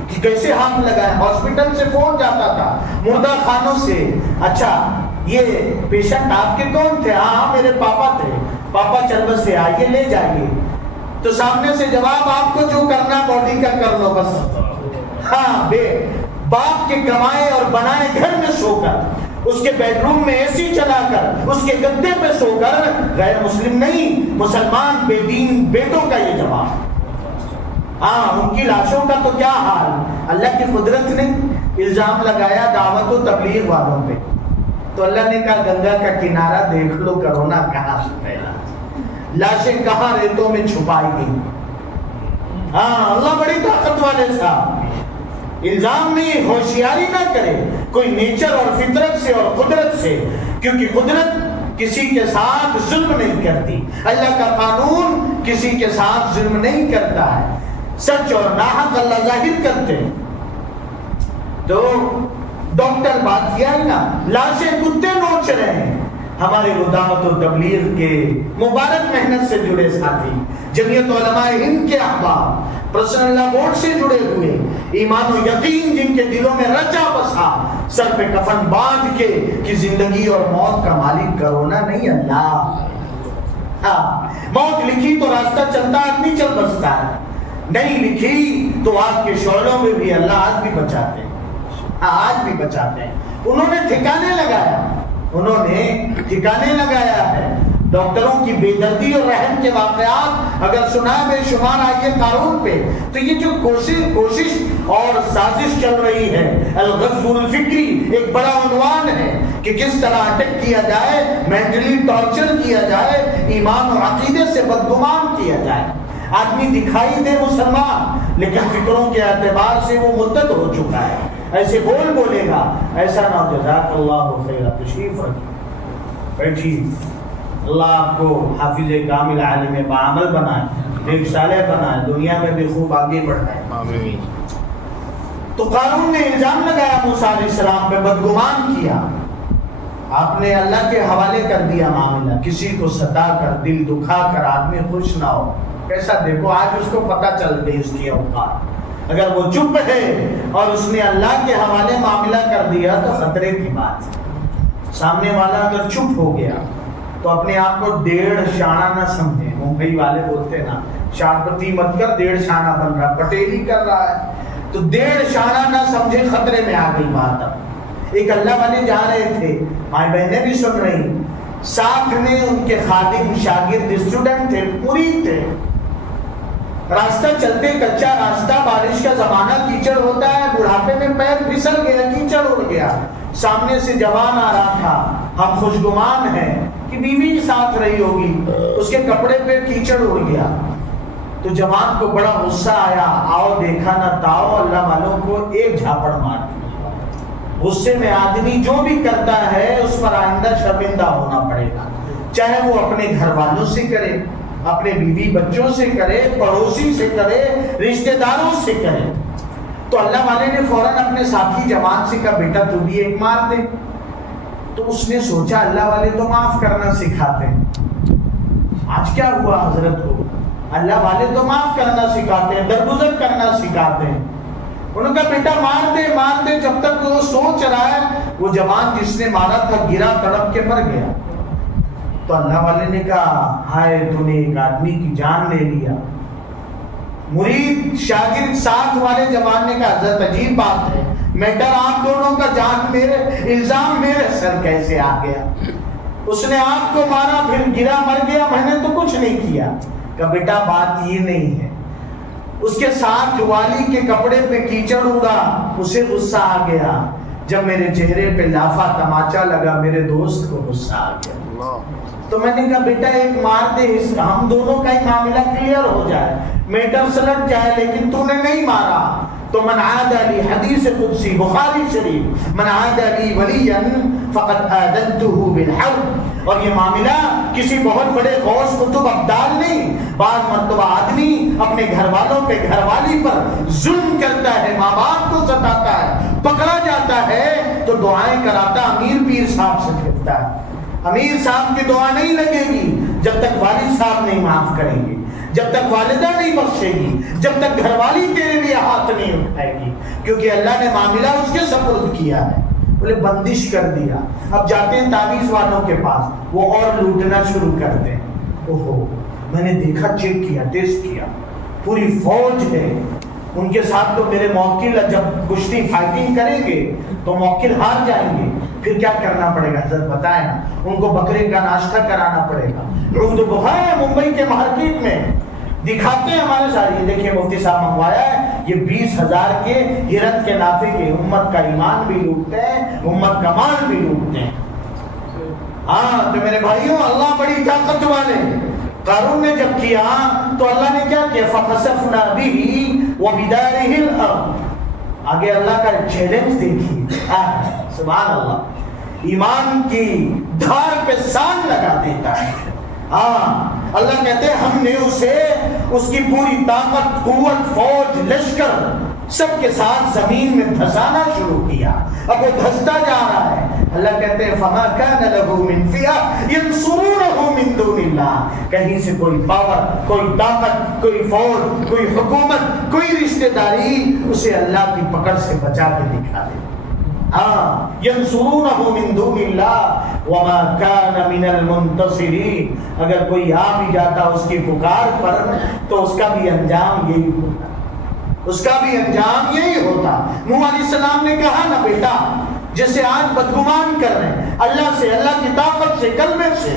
کہ کیسے ہاتھ لگائے۔ ہاسپٹل سے فون جاتا تھا مردہ خانوں سے، اچھا یہ پیشنٹ آپ کے کون تھے؟ ہاں میرے پاپا تھے۔ پاپا چل بس سے آئیے لے جائیے، تو سامنے سے جواب آپ کو جو کرنا باڈی کا کر لو بس۔ ہاں بے باپ کے کمائے اور بنائے گھر میں سو کر، اس کے بیڈ روم میں اے سی چلا کر، اس کے گدے پہ سو کر، غیر مسلم نہیں مسلمان بے دین بیٹوں کا یہ جواب۔ ہاں ان کی لاشوں کا تو کیا حال۔ اللہ کی قدرت نے الزام لگایا دعوت و تبلیغ والوں پہ، تو اللہ نے کہا گنگا کا کنارہ دیکھ لو، کرونا کہاں سے پھیلا، لاشیں کہاں ریتوں میں چھپائی گئی۔ ہاں اللہ بڑی طاقت والے صاحب، الزام نہیں، ہوشیاری نہ کرے کوئی نیچر اور فطرت سے اور قدرت سے، کیونکہ قدرت کسی کے ساتھ ظلم نہیں کرتی، اللہ کا قانون کسی کے ساتھ ظلم نہیں کرتا ہے، سچ اور ناحق اللہ ظاہر کرتے ہیں۔ تو ڈاکٹر بات کیا ہے نا، لاشیں کتے نوچ رہے ہیں۔ ہمارے دعوت و تبلیغ کے مبارک محنت سے جڑے ساتھی، جمعیت علماء ہند کے احباب، پرسنل لا بورڈ سے جڑے ہوئے، ایمان و یقین جن کے دلوں میں رچا بسا، سر پہ کفن باندھ کے کہ زندگی اور موت کا مالک کرونا نہیں اللہ۔ ہاں موت لکھی تو راستہ چلتا آدمی چل بستا ہے، نہیں لکھی تو آگ کے شعلوں میں بھی اللہ آج بھی بچاتے ہیں، آج بھی بچاتے ہیں۔ انہوں نے ٹھکانے لگایا، انہوں نے ٹھکانے لگایا ہے۔ ڈاکٹروں کی بے دردی اور رحم کے واقعات اگر سنا بے شمار آئیے قارون پہ، تو یہ جو کوشش اور سازش چل رہی ہے، الغزو الفکری ایک بڑا عنوان ہے کہ کس طرح اٹیک کیا جائے، مینٹلی ٹارچر کیا جائے، ایمان اور عقیدے سے بدگمان کیا جائے۔ آدمی دکھائی دے مسلمان لیکن فکروں کے اعتبار سے وہ مرتد ہو چکا ہے، ایسے بولے گا، ایسا نہ ہو۔ جزاک اللہ خیر، تشریف بیٹھیے، اللہ آپ کو حافظ کامل عالم بعمل بنائے، نیک صالح بنائے، دنیا میں بھی خوب آگے بڑھائے، آمین۔ تو قارون نے الزام لگایا موسیٰ علیہ السلام پہ، بدگمان کیا، آپ نے اللہ کے حوالے کر دیا معاملہ، کسی کو ستا کر دل دکھا کر آدمی خوش نہ ہو۔ کیسا دیکھو آج اس کو پتہ چل گئی اس کی اوقات، اگر وہ چپ ہے اور اس نے اللہ کے حوالے معاملہ کر دیا تو خطرے کی بات ہے۔ سامنے والا اگر چپ ہو گیا تو اپنے آپ کو 1.5 شانہ نہ سمجھے، ممبئی والے بولتے نا شارپتی مت کر 1.5 شانہ بن رہا، پٹیلی کر رہا ہے تو 1.5 شانہ نہ سمجھے، خطرے میں آ گئی بات۔ اب ایک اللہ والے جا رہے تھے، مائی بہنیں بھی سن رہی، ساتھ میں ان کے خادم شاگرد اسٹوڈنٹ تھے، مرید تھے، راستہ چلتے کچا راستہ، بارش کا زمانہ، کیچڑ ہوتا ہے، بڑھاپے میں پیر پھسل گیا، کیچڑ اڑ گیا، سامنے سے جوان آ رہا تھا، ہم خوشگمان ہیں کہ بیوی ساتھ رہی ہوگی، اس کے کپڑے پہ کیچڑ اڑ گیا، تو جوان کو بڑا غصہ آیا، آؤ دیکھا نہ تاؤ، اللہ والوں کو ایک جھاپڑ مار دی۔ غصے میں آدمی جو بھی کرتا ہے اس پر آئندہ شرمندہ ہونا پڑے گا، چاہے وہ اپنے گھر والوں سے کرے، اپنے بیوی بچوں سے کرے، پڑوسی سے کرے، رشتہ داروں سے کرے۔ تو اللہ والے نے فوراً اپنے ساتھی جوان سے کہا بیٹا تو بھی ایک مار دے۔ تو اس نے سوچا اللہ والے تو معاف کرنا سکھاتے ہیں، آج کیا ہوا حضرت کو، اللہ والے تو معاف کرنا سکھاتے ہیں، درگزر کرنا سکھاتے ہیں۔ انہوں نے کہا بیٹا مار دے۔ جب تک وہ سوچ رہا ہے وہ جوان جس نے مارا تھا گرا، تڑپ کے مر گیا۔ تو اللہ والے نے کہا ہائے تو نے ایک آدمی کی جان لے لیا۔ مرید شاگرد ساتھ والے جوان نے کہا حضرت عجیب بات ہے، میٹر آپ دونوں کا، جان میرے، الزام میرے سر کیسے آ گیا؟ اس نے آپ کو مارا پھر گرا مر گیا، میں نے تو کچھ نہیں کیا۔ کہ بیٹا بات یہ نہیں ہے، اس کے ساتھ والی کے کپڑے پہ کیچڑ اڑا، اسے غصہ آ گیا، جب میرے چہرے پہ لافا تماچا لگا میرے دوست کو غصہ آ گیا۔ تو میں نے کہا بیٹا ایک مار دے، ہم دونوں کا ہی معاملہ کلیئر ہو جائے، میٹر سلٹ جائے، لیکن تو نے نہیں مارا، تو من عاد لی، حدیث قدسی بخاری شریف، من عاد لی ولیا فقد آذنتہ بالحرب. اور یہ معاملہ کسی بہت بڑے غوث قطب ابدال نہیں. بعض مرتبہ آدمی اپنے گھر والوں پہ، گھر والی پر ظلم کرتا ہے، ماں باپ کو ستاتا ہے، پکڑا جاتا ہے تو دعائیں کراتا امیر پیر صاحب سے پھرتا ہے. امیر صاحب کی دعا نہیں لگے گی جب تک والد صاحب نہیں معاف کریں گے، جب تک والدہ نہیں بخشے گی، جب تک گھر والی تیرے لیے ہاتھ نہیں اٹھائے گی، کیونکہ اللہ نے معاملہ اس کے سپرد کیا ہے. بولے بندش کر دیا. اب جاتے ہیں تعویذ والوں کے پاس، وہ اور لوٹنا شروع کرتے ہیں. اوہو، میں نے دیکھا، چیک کیا، ٹیسٹ کیا، پوری فوج ہے ان کے ساتھ، تو میرے موکل جب کشتی فائٹنگ کریں گے تو موکل ہار جائیں گے، پھر کیا کرنا پڑے گا حضرت بتائیں نا. ان کو بکرے کا ناشتہ کرانا پڑے گا. عود بخار ممبئی کے مارکیٹ میں دکھاتے ہیں ہمارے ساتھ، یہ دیکھیں مفتی صاحب منگوایا ہے، یہ 20,000 کے ہرن کے نافے کے. امت کا ایمان بھی لوٹتے ہیں، امت کا مال بھی لوٹتے ہیں. ہاں تو میرے بھائیوں، اللہ بڑی طاقت والے. قارون نے جب کیا تو اللہ نے کیا کیا؟ فَخَسَفْنَا بِهِ وَبِدَارِهِ الْأَرْضِ. آگے اللہ کا چیلنج دیکھیے، سبحان اللہ، ایمان کی دھار پہ سان لگا دیتا ہے. ہاں اللہ کہتے ہیں ہم نے اسے، اس کی پوری طاقت، قوت، فوج، لشکر سب کے ساتھ زمین میں دھسانا شروع کیا. اب وہ دھستا جا رہا ہے. اللہ کہتے ہیں فَمَا كَانَ لَهُ مِنْ فِئَةٍ يَنْصُرُونَهُ مِنْ دُونِ اللَّهِ. کہیں سے کوئی پاور، کوئی طاقت، کوئی فوج، کوئی حکومت، کوئی رشتہ داری اسے اللہ کی پکڑ سے بچا کے دکھا دے. ہاں يَنْصُرُونَهُ مِنْ دُونِ اللَّهِ وَمَا كَانَ مِنَ الْمُنْتَصِرِينَ. اگر کوئی آ بھی جاتا اس کی پکار پر تو اس کا بھی انجام یہی ہوتا، اس کا بھی انجام یہی ہوتا. نوح علیہ السلام نے کہا نا بیٹا، جسے آج بدگمان کر رہے ہیں اللہ سے، اللہ کی طاقت سے، کلمے سے،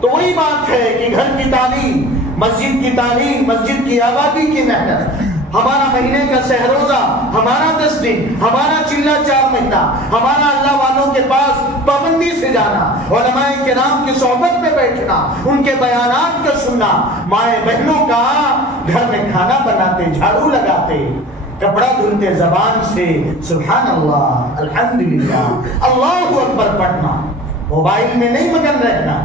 تو وہی بات ہے کہ گھر کی تعلیم، مسجد کی تعلیم، مسجد کی آبادی کی محنت، ہمارا مہینے کا سہروزہ، ہمارا 10 دن، ہمارا چلہ 4 مہینہ، ہمارا اللہ والوں کے پاس پابندی سے جانا، علماء کرام کی صحبت میں بیٹھنا، ان کے بیانات کو سننا، مائیں بہنوں کا گھر میں کھانا بناتے، جھاڑو لگاتے، کپڑا دھلتے زبان سے سبحان اللہ، الحمدللہ، اللہ اکبر پڑھنا، موبائل میں نہیں مگن رہنا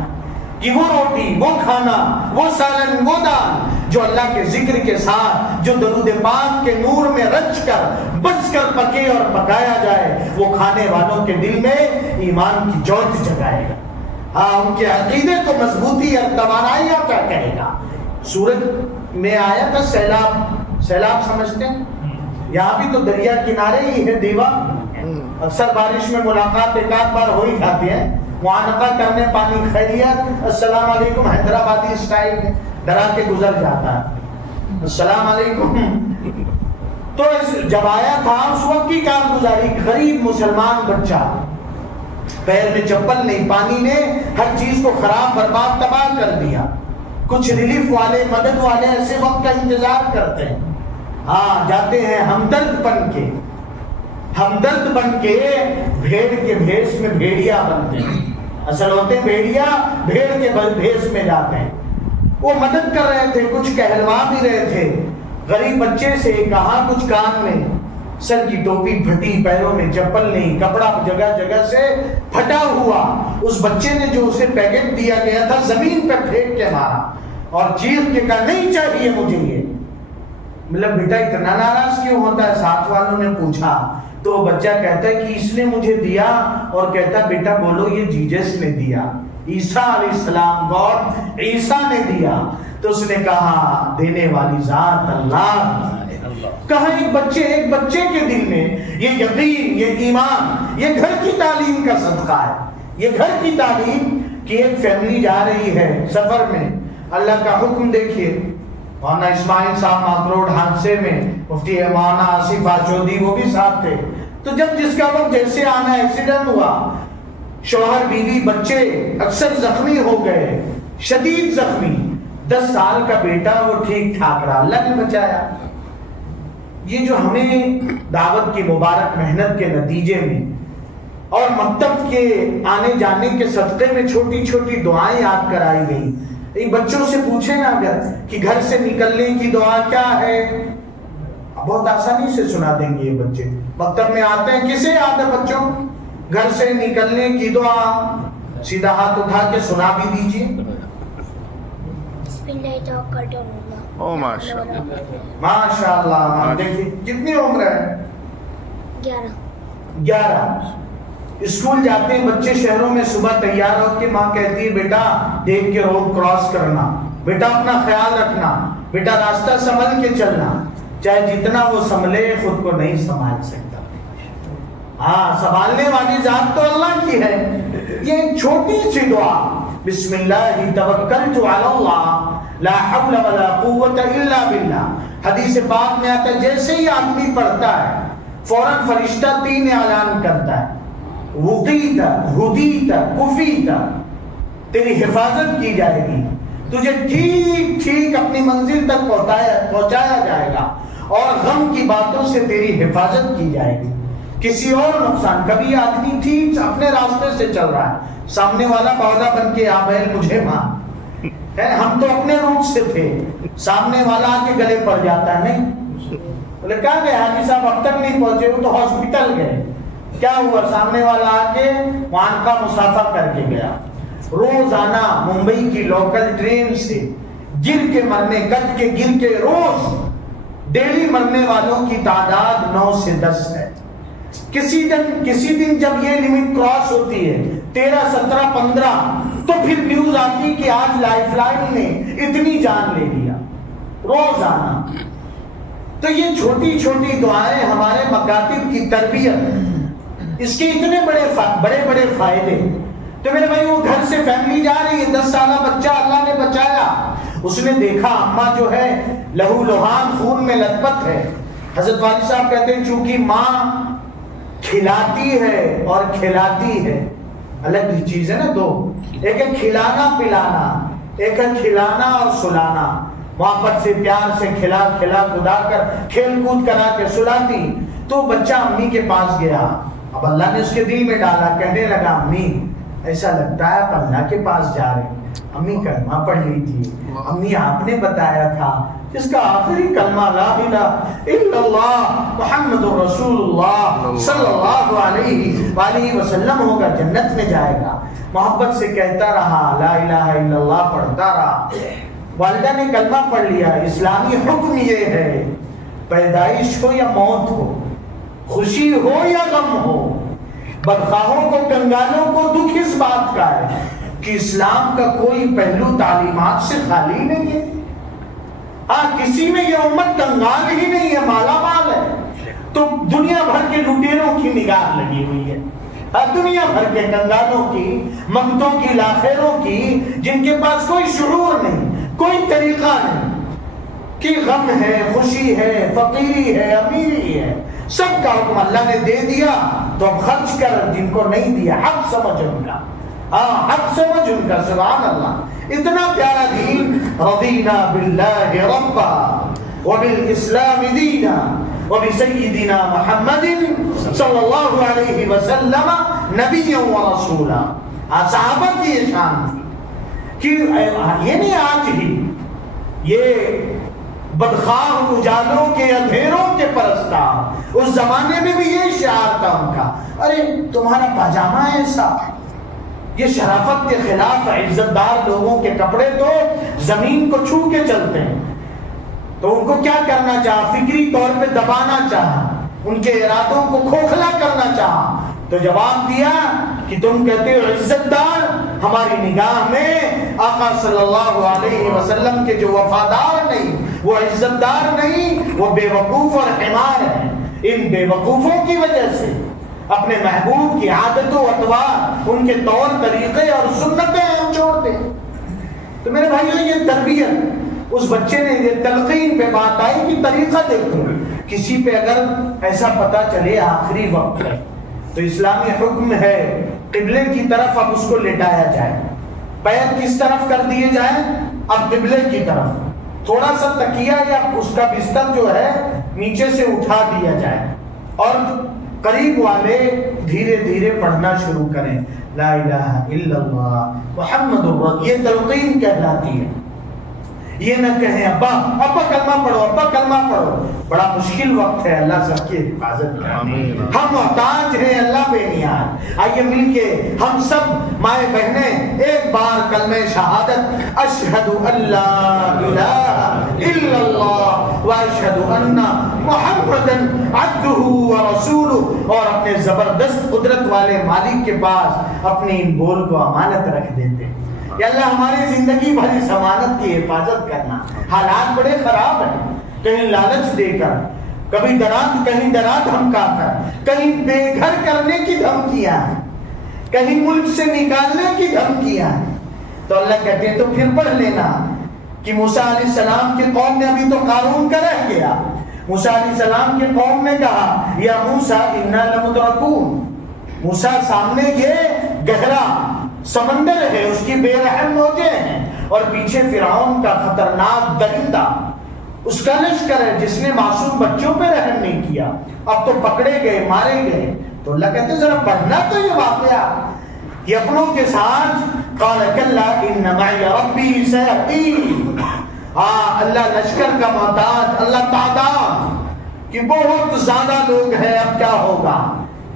کہ وہ روٹی، وہ کھانا، وہ سالن، وہ دال جو اللہ کے ذکر کے ساتھ، جو درود پاک کے نور میں رچ کر بچ کر پکے اور پکایا جائے، وہ کھانے والوں کے دل میں ایمان کی جوت جگائے گا. ہاں ان کے عقیدے کو مضبوطی اور توانائی عطا کرے گا. سورج میں آیا تھا سیلاب، سیلاب سمجھتے ہیں؟ یہاں بھی تو دریا کنارے ہی ہے دیوا، اکثر بارش میں ملاقات ایک آدھ بار ہو ہی جاتی ہے، معانقہ کرنے، پانی خیریت، السلام علیکم، حیدرآبادی اسٹائل میں ڈرا کے گزر جاتا ہے، السلام علیکم. تو جب آیا تھا اس وقت کی کارگزاری، غریب مسلمان بچہ، پیر میں چپل نہیں، پانی نے ہر چیز کو خراب، برباد، تباہ کر دیا. کچھ ریلیف والے، مدد والے ایسے وقت کا انتظار کرتے ہیں. ہاں جاتے ہیں ہمدرد بن کے، ہمدرد بن کے بھیڑ کے بھیس میں بھیڑیا بنتے ہیں. اصل ہوتے ہیں بھیڑیا، بھیڑ کے بھیس میں جاتے ہیں. وہ مدد کر رہے تھے، کچھ کہلوا بھی رہے تھے. غریب بچے سے کہا کچھ کان میں، سر کی ٹوپی پھٹی، پیروں میں چپل نہیں، کپڑا جگہ جگہ سے پھٹا ہوا. اس بچے نے جو اسے پیکٹ دیا گیا تھا زمین پہ پھینک کے مارا اور چیخ کے کہا نہیں چاہیے مجھے یہ. مطلب بیٹا اتنا ناراض کیوں ہوتا ہے؟ ساتھ والوں نے پوچھا تو وہ بچہ کہتا ہے کہ اس نے مجھے دیا، اور کہتا بیٹا بولو یہ جیزس نے دیا، عیسیٰ علیہ السلام، گاڈ عیسیٰ نے دیا. تو اس نے کہا دینے والی ذات اللہ. کہا ایک بچے کے دل میں یہ یقین، یہ ایمان، یہ گھر کی تعلیم کا صدقہ ہے. یہ گھر کی تعلیم کہ ایک فیملی جا رہی ہے سفر میں، اللہ کا حکم دیکھیے. مولانا اسماعیل صاحب ماکروڈ حادثے میں، مفتی مولانا آصف آچودی وہ بھی ساتھ تھے. تو جب جس کا وقت جیسے آنا ایکسیڈنٹ ہوا، شوہر، بیوی، بچے اکثر زخمی ہو گئے، شدید زخمی. 10 سال کا بیٹا وہ ٹھیک ٹھاک رہا، اللہ نے بچایا. یہ جو ہمیں دعوت کی مبارک محنت کے نتیجے میں اور مکتب کے آنے جانے کے صدقے میں چھوٹی چھوٹی دعائیں یاد کرائی گئی. بچوں سے پوچھیں نا اگر کہ گھر سے نکلنے کی دعا کیا ہے، بہت آسانی سے سنا دیں گے یہ بچے. مکتب میں آتے ہیں, کسے یاد ہے بچوں گھر سے نکلنے کی دعا؟ سیدھا ہاتھ اٹھا کے سنا بھی دیجیے. ماشاء اللہ. دیکھیے کتنی عمر ہے؟ 11. اسکول جاتے ہیں بچے شہروں میں, صبح تیار ہو کے ماں کہتی ہے بیٹا دیکھ کے روڈ کراس کرنا, بیٹا اپنا خیال رکھنا, بیٹا راستہ سنبھل کے چلنا. چاہے جتنا وہ سنبھلے خود کو نہیں سنبھال سکتا. ہاں, سنبھالنے والی ذات تو اللہ کی ہے. یہ ایک چھوٹی سی دعا, بسم اللہ توکلت علی اللہ لا حول ولا قوت الا باللہ. حدیث پاک میں آتا ہے جیسے ہی آدمی پڑھتا ہے فوراً فرشتہ 3 اعلان کرتا ہے, وقیت ہدیت کفیت, تیری حفاظت کی جائے گی, تجھے ٹھیک ٹھیک اپنی منزل تک پہنچایا جائے گا, اور غم کی باتوں سے تیری حفاظت کی جائے گی. کسی اور نقصان, کبھی آدمی ٹھیک اپنے راستے سے چل رہا ہے, سامنے والا بولا بن کے آ بیل مجھے ماں, ہم تو اپنے روٹ سے تھے, سامنے والا آ کے گلے پڑ جاتا ہے. نہیں بولے کہاں گئے حاجی صاحب, اب تک نہیں پہنچے, وہ تو ہاسپٹل گئے. کیا ہوا؟ سامنے والا آ کے وہاں کا مسافر کر کے گیا. روزانہ ممبئی کی لوکل ٹرین سے گر کے مرنے, کٹ کے گر کے, روز ڈیلی مرنے والوں کی تعداد 9 سے 10 ہے. کسی دن جب یہ لمٹ کراس ہوتی ہے 13, 17, 15, تو پھر نیوز آتی کہ آج لائف لائن نے اتنی جان لے لیا. روزانہ. تو یہ چھوٹی چھوٹی دعائیں ہمارے مکاتب کی تربیت, اس کے اتنے بڑے فائدے. تو میرے بھائی وہ گھر سے فیملی جا رہی ہے, 10 سالہ بچہ اللہ نے بچایا, اس نے دیکھا اماں جو ہے لہو لہان خون میں لت پت ہے. حضرت والد صاحب کہتے ہیں چونکہ ماں کھلاتی ہے اور کھلاتی ہے, الگ چیز ہے نا دو, ایک ہے کھلانا پلانا, ایک ہے کھلانا اور سلانا. محبت سے پیار سے کھلا کھلا کر کھیل کود کرا کے سلاتی. تو بچہ امی کے پاس گیا, اب اللہ نے اس کے دل میں ڈالا, کہنے لگا امی ایسا لگتا ہے آپ اللہ کے پاس جا رہے ہیں. امی کلمہ پڑھ لی تھی, امی آپ نے بتایا تھا جس کا آخری کلمہ لا الہ الا اللہ محمد رسول اللہ صلی اللہ علیہ وآلہ وسلم ہوگا, جنت میں جائے گا. محبت سے کہتا رہا, لا الہ الا اللہ پڑھتا رہا. والدہ نے کلمہ پڑھ لیا. اسلامی حکم یہ ہے پیدائش ہو یا موت ہو, خوشی ہو یا غم ہو, بدخواہوں کو کنگالوں کو دکھ اس بات کا ہے کہ اسلام کا کوئی پہلو تعلیمات سے خالی نہیں ہے. ہاں کسی میں یہ امت کنگال ہی نہیں ہے, مالا مال ہے. تو دنیا بھر کے لٹیروں کی نگاہ لگی ہوئی ہے, دنیا بھر کے کنگالوں کی, منگتوں کی, لاخیروں کی, جن کے پاس کوئی شعور نہیں, کوئی طریقہ نہیں کہ غم ہے, خوشی ہے, فقیری ہے, امیری ہے, سب کا حکم اللہ نے دے دیا تو اب خرچ کر. جن کو نہیں دیا حق سمجھ ان کا, حق سمجھ ان کا. سبحان اللہ, اتنا پیارا دین. رضینا باللہ ربا وبالاسلام دینا وبسیدنا محمد صلی اللہ علیہ وسلم نبی و رسولا. صحابہ کی یہ شان تھی کہ یہ نہیں آج ہی یہ بدخواہ اجالوں کے اندھیروں کے پرستار, اس زمانے میں بھی یہ شعار تھا ان کا, ارے تمہارا پاجامہ ایسا, یہ شرافت کے خلاف. عزت دار لوگوں کے کپڑے تو زمین کو چھو کے چلتے ہیں. تو ان کو کیا کرنا چاہا, فکری طور پہ دبانا چاہا, ان کے ارادوں کو کھوکھلا کرنا چاہا. تو جواب دیا کہ تم کہتے ہو عزت دار, ہماری نگاہ میں آقا صلی اللہ علیہ وسلم کے جو وفادار نہیں, وہ عزت دار نہیں, وہ بے وقوف اور حمار ہیں. ان بے وقوفوں کی وجہ سے اپنے محبوب کی عادت و اطوار, ان کے طور طریقے اور سنتیں ہم چھوڑ دیں. تو میرے بھائیوں یہ تربیت, اس بچے نے یہ تلقین پہ بات آئی کہ طریقہ دیکھو, کسی پہ اگر ایسا پتا چلے آخری وقت ہے تو اسلامی حکم ہے قبلے کی طرف اب اس کو لٹایا جائے, پیر کس طرف کر دیے جائیں, اب قبلے کی طرف. تھوڑا سا تکیہ یا اس کا بستر جو ہے نیچے سے اٹھا دیا جائے, اور قریب والے دھیرے دھیرے پڑھنا شروع کریں, لا الہ الا اللہ محمد رسول. یہ تلقین کہلاتی ہے. یہ نہ کہیں ابا ابا کلمہ پڑھو, ابا کلمہ پڑھو. بڑا مشکل وقت ہے، اللہ سب کی حفاظت کرے۔ ہم محتاج ہیں، اللہ بے نیاز۔ آئیے مل کے ہم سب مائیں بہنیں ایک بار کلمہ شہادت اشہد ان لا الہ الا اللہ و اشہد ان محمدا عبدہ و رسولہ، اور اپنے زبردست قدرت والے مالک کے پاس اپنی ان بول کو امانت رکھ دیتے ہیں کہ اللہ ہماری زندگی بھر اس امانت کی حفاظت کرنا۔ حالات بڑے خراب ہیں، کہیں لالچ دے کر، کبھی کہیں ڈرا دھمکا کر، کہیں بے گھر کرنے کی دھمکیاں ہیں، کہیں ملک سے نکالنے کی دھمکیاں ہیں۔ تو اللہ کہتے ہیں تو پھر پڑھ لینا کہ موسیٰ علیہ السلام کی قوم نے ابھی تو قارون کا رہ گیا، موسیٰ علیہ السلام کی قوم نے کہا یا موسیٰ انا لمدرکون، موسیٰ سامنے یہ گہرا سمندر ہے، اس کی بے رحم موجیں ہیں، اور پیچھے فرعون کا خطرناک درندہ، اس کا لشکر ہے جس نے معصوم بچوں پہ رحم نہیں کیا، اب تو پکڑے گئے، مارے گئے۔ تو اللہ کہتے ہیں ذرا پڑھنا تو یہ واقعہ کہ اپنوں کے ساتھ قال کلا ان معی ربی سیہدین، ہاں اللہ لشکر کا محتاج، اللہ تعداد کہ بہت زیادہ لوگ ہیں، اب کیا ہوگا،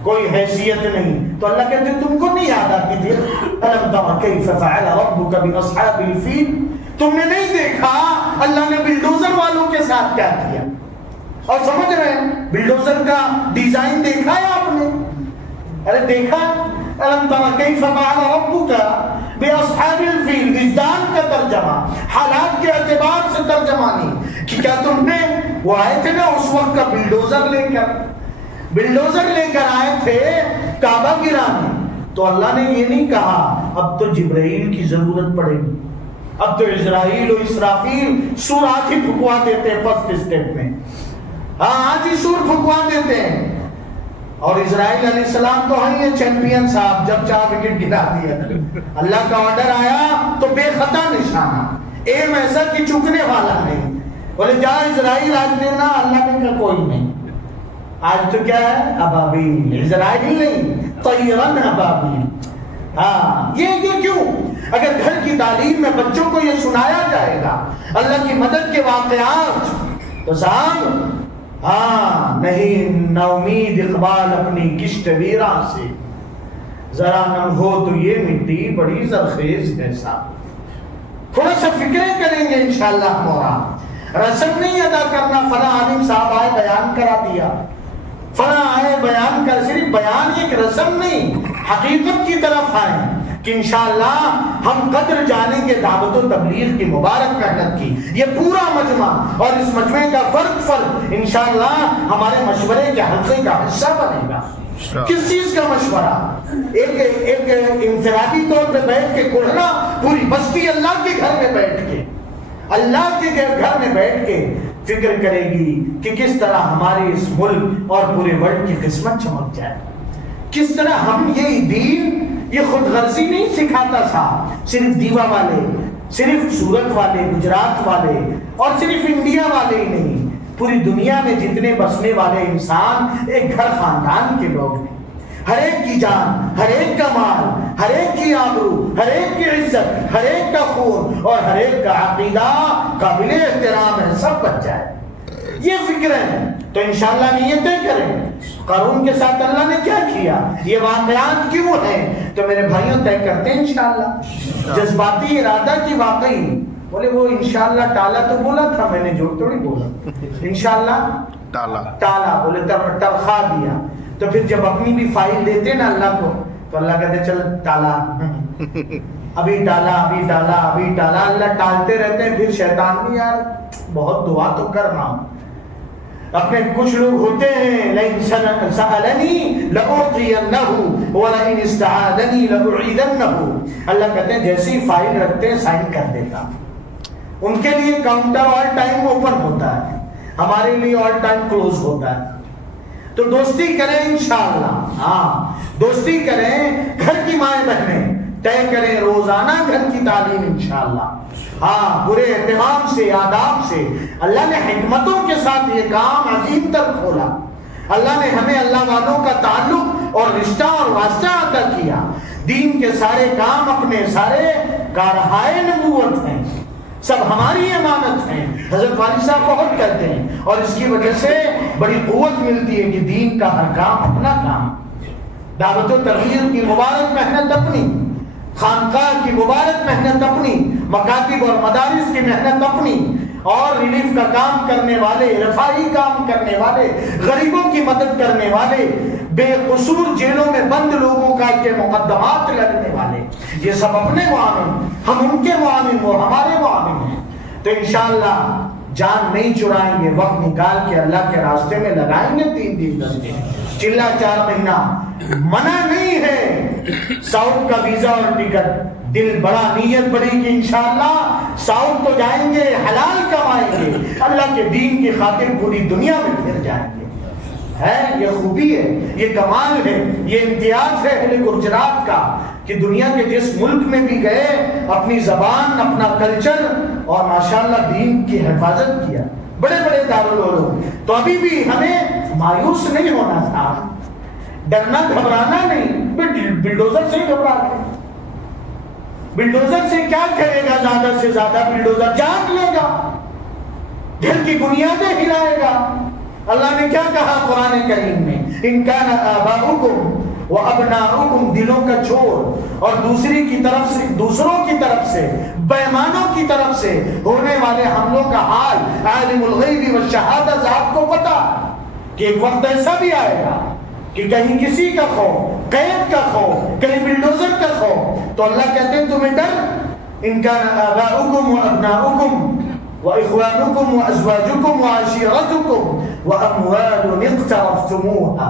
کوئی حیثیت نہیں۔ تو اللہ کہتے ہیں تم کو نہیں یاد آتی تھی الم تر کیف فعل ربک باصحاب الفیل، تم نے نہیں دیکھا اللہ نے بلڈوزر والوں کے ساتھ کیا کیا؟ اور سمجھ رہے ہیں بلڈوزر کا ڈیزائن دیکھا ہے آپ نے؟ ارے دیکھا الم تر کیف فعل ربک باصحاب الفیل، وجدان کا ترجمہ، حالات کے اعتبار سے ترجمہ نہیں کہ کیا تم نے، وہ آئے تھے نا اس وقت کا بلڈوزر لے کر آئے تھے کعبہ گرانے، تو اللہ نے یہ نہیں کہا اب تو جبرائیل کی ضرورت پڑے گی، اب تو اسرائیل و اسرافیل سور آج ہی پھکوا دیتے ہیں فرسٹ اسٹیپ میں، ہاں آج ہی سور پھکوا دیتے ہیں، اور اسرائیل علیہ السلام تو ہیں یہ چیمپئن صاحب، جب 4 وکٹ گرا دیا اللہ کا آرڈر آیا تو بے خطا نشانہ، ایم ایسا کہ چکنے والا نہیں، بولے جا اسرائیل آج دینا، اللہ نے کہا کوئی نہیں، آج تو کیا ہے ابابیل، اسرائیل نہیں طیرن ابابیل۔ ہاں یہ کیوں؟ اگر گھر کی تعلیم میں بچوں کو یہ سنایا جائے گا اللہ کی مدد کے واقعات، تو صاحب ہاں نہیں نا امید اقبال اپنی کشت ویراں سے، ذرا نم ہو تو یہ مٹی بڑی زرخیز ہے صاحب۔ تھوڑا سا فکریں کریں گے انشاءاللہ مورا، رسم نہیں ادا کرنا فلاں عالم صاحب آئے بیان کرا دیا، فلاں آئے بیان کر، صرف بیان ایک رسم نہیں، حقیقت کی طرف آئیں کہ انشاءاللہ ہم قدر جانیں گے دعوت و تبلیغ کی مبارک محنت کی۔ یہ پورا مجمع اور اس مجمع کا فرد انشاءاللہ ہمارے مشورے کے حلقے کا حصہ بنے گا۔ کس چیز کا مشورہ؟ ایک انفرادی طور پہ بیٹھ کے کڑھنا، پوری بستی اللہ کے گھر میں بیٹھ کے، اللہ کے گھر میں بیٹھ کے فکر کرے گی کہ کس طرح ہمارے اس ملک اور پورے ورلڈ کی قسمت چمک جائے، کس طرح ہم یہ دین، یہ خود غرضی نہیں سکھاتا تھا صرف دیوا والے، صرف سورت والے، گجرات والے، اور صرف انڈیا والے ہی نہیں، پوری دنیا میں جتنے بسنے والے انسان ایک گھر خاندان کے لوگ ہیں، ہر ایک کی جان، ہر ایک کا مال، ہر ایک کی آبرو، ہر ایک کی عزت، ہر ایک کا خون اور ہر ایک کا عقیدہ قابل احترام ہے، سب بچ جائے، یہ فکر ہے۔ تو انشاءاللہ نیتیں کریں۔ قارون کے ساتھ اللہ نے کیا کیا، یہ واقعات کیوں ہیں، تو میرے بھائیوں طے کرتے ہیں انشاءاللہ۔ جذباتی ارادہ کی واقعی، بولے وہ انشاءاللہ ٹالا تو بولا تھا میں نے، جو تھوڑی بولا، انشاءاللہ ٹالا بولے ترخا دیا، تو پھر جب اپنی بھی فائل دیتے نا اللہ کو تو اللہ کہتے چل ٹالا، ابھی ٹالا، ابھی ٹالا، ابھی ٹالا، اللہ ٹالتے رہتے ہیں، پھر شیطان بھی یار بہت دعا تو کر رہا ہوں۔ اپنے کچھ لوگ ہوتے ہیں لئن سألنی لأعطینہ ولئن استعاذنی لأعیذنہ، اللہ کہتے ہیں جیسے ہی فائل رکھتے ہیں سائن کر دیتا، ان کے لیے کاؤنٹر آل ٹائم اوپن ہوتا ہے، ہمارے لیے آل ٹائم کلوز ہوتا ہے۔ تو دوستی کریں انشاءاللہ، ہاں دوستی کریں، گھر کی مائیں بہنیں طے کریں روزانہ گھر کی تعلیم انشاءاللہ، ہاں برے اہتمام سے، آداب سے۔ اللہ نے حکمتوں کے ساتھ یہ کام عظیم تر کھولا، اللہ نے ہمیں اللہ والوں کا تعلق اور رشتہ اور واسطہ عطا کیا، دین کے سارے کام اپنے سارے کارہائے نبوت ہیں، سب ہماری امانت ہیں. حضرت والد صاحب بہت کہتے ہیں اور اس کی وجہ سے بڑی قوت ملتی ہے کہ دین کا ہر کام اپنا کام. دعوت و تبلیغ کی مبارک محنت اپنی، خانقاہ کی مبارک محنت اپنی، مکاتب اور مدارس کی محنت اپنی، اور ریلیف کا کام کرنے والے، رفاہی کام کرنے والے، غریبوں کی مدد کرنے والے، بے قصور جیلوں میں بند لوگوں کا کے مقدمات لڑنے والے، یہ سب اپنے معاون، ہم ان کے معاون، وہ ہمارے معاون ہیں. تو انشاءاللہ جان نہیں چرائیں گے، وقت نکال کے اللہ کے راستے میں لگائیں گے 3 دن 10 دن، چلا 4 مہینہ. منع نہیں ہے ساؤتھ کا ویزا اور ٹکٹ، دل بڑا، نیت بڑی کہ انشاءاللہ ساؤتھ تو جائیں گے، حلال کمائیں گے، اللہ کے دین کی خاطر پوری دنیا میں پھر جائیں گے. ہے یہ خوبی ہے، یہ کمال ہے، یہ امتیاز ہے اہل گجرات کا کہ دنیا کے جس ملک میں بھی گئے اپنی زبان، اپنا کلچر اور ماشاءاللہ دین کی حفاظت کیا. بڑے بڑے دارالعلوم. تو ابھی بھی ہمیں مایوس نہیں ہونا تھا، ڈرنا گھبرانا نہیں. بلڈوزر سے گھبرا گئے، بلڈوزر سے کیا کرے گا؟ زیادہ سے زیادہ بلڈوزر جان لے گا، گھر کی بنیادیں ہلائے گا. اللہ نے کیا کہا قرآن کریم میں؟ ان کان آباؤکم وابناؤکم، دلوں کا چور اور دوسروں کی طرف سے بےمانوں کی طرف سے ہونے والے حملوں کا حال عالم الغیب والشہادہ. آپ کو پتا کہ ایک وقت ایسا بھی آئے گا کہ کہیں کسی کا خوف، قید کا خوف، کہیں بلڈوزر کا خوف. تو اللہ کہتے ہیں تمہیں ڈر. ان کان آباؤکم وابناؤکم وإخوانكم وأزواجكم وعشيرتكم وأموال اقترفتموها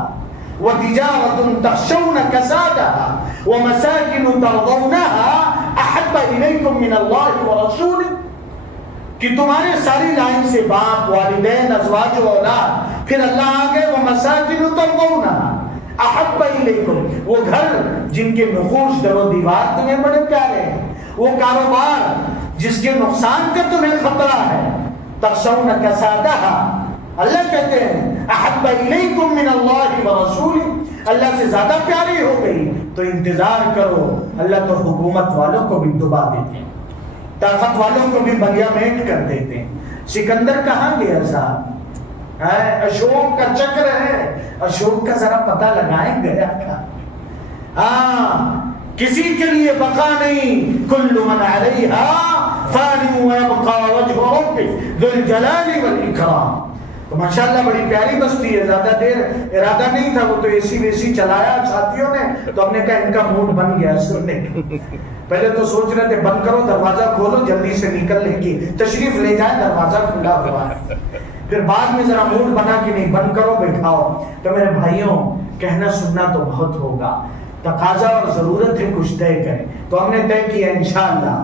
وتجارة تخشون كسادها ومساكن ترضونها أحب إليكم من الله ورسوله. کہ تمہارے ساری لائن سے باپ، والدین، ازواج و اولاد، پھر اللہ آگے ومساکن ترضونها احب الیکم، وہ گھر جن کے نقوش در و دیوار تمہیں بڑے پیارے ہیں، وہ کاروبار جس کے نقصان کا تمہیں خطرہ ہے. تخشون کسادہا، اللہ کہتے ہیں احب الیکم من اللہ ورسولہ، اللہ سے زیادہ پیاری ہو گئی تو انتظار کرو. اللہ تو حکومت والوں کو بھی دبا دیتے ہیں، طاقت والوں کو بھی بلیا میٹ کر دیتے ہیں. سکندر کہاں گیا صاحب؟ اشوک کا چکر ہے، اشوک کا ذرا پتہ لگائیں گیا تھا. کسی کے لیے بقا نہیں. کل من علیہا فان ویبقى وجہ ربک ذو الجلال والاکرام. تو ماشاءاللہ بڑی پیاری بستی ہے. زیادہ دیر ارادہ نہیں تھا، وہ تو اے سی ویسی چلایا ساتھیوں نے، تو ہم نے کہا ان کا موڈ بن گیا سننے کا. پہلے تو سوچ رہے تھے بند کرو، دروازہ کھولو، جلدی سے نکل لیں گے، تشریف لے جائیں، دروازہ کھلا ہوا ہے. پھر بعد میں ذرا موڈ بنا کہ نہیں بند کرو، بیٹھاؤ. تو میرے بھائیوں، کہنا سننا تو بہت ہوگا، تقاضا اور ضرورت ہے کچھ طے کریں. تو ہم نے طے کیا انشاءاللہ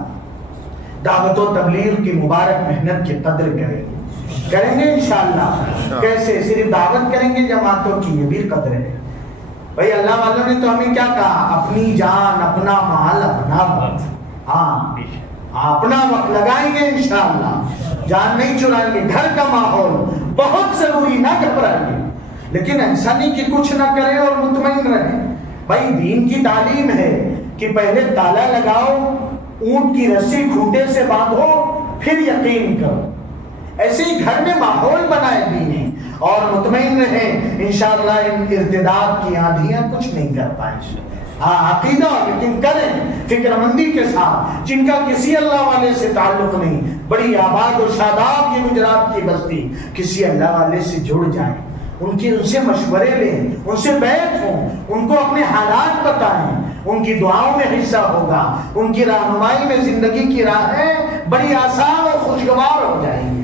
دعوت و تبلیغ کی مبارک محنت کی قدر کریں گے انشاءاللہ. کیسے؟ صرف دعوت کریں گے جماعتوں کی، یہ بھی قدر ہے. بھائی اللہ والوں نے تو ہمیں کیا کہا؟ اپنی جان، اپنا مال، اپنا وقت. اپنا وقت لگائیں گے انشاءاللہ، جان نہیں چرائیں گے. گھر کا ماحول بہت ضروری، نہ گھبرائیں گے، لیکن ایسا نہیں کہ کچھ نہ کریں اور مطمئن رہیں. بھائی دین کی تعلیم ہے کہ پہلے تالا لگاؤ، اونٹ کی رسی کھوٹے سے باندھو، پھر یقین کرو. ایسے ہی گھر میں ماحول بنائے دینی اور مطمئن رہیں. انشاءاللہ ان ارتداد کی آندھیاں کچھ نہیں کر پائیں. عقیدہ لیکن کریں فکر مندی کے ساتھ. جن کا کسی اللہ والے سے تعلق نہیں، بڑی آباد و شاداب یہ گجرات کی بستی، کسی اللہ والے سے جڑ جائیں، ان سے مشورے لیں، ان سے بیعت ہوں، ان کو اپنے حالات بتائیں، ان کی دعاؤں میں حصہ ہوگا، ان کی رہنمائی میں زندگی کی راہیں بڑی آسان اور خوشگوار ہو جائیں گی.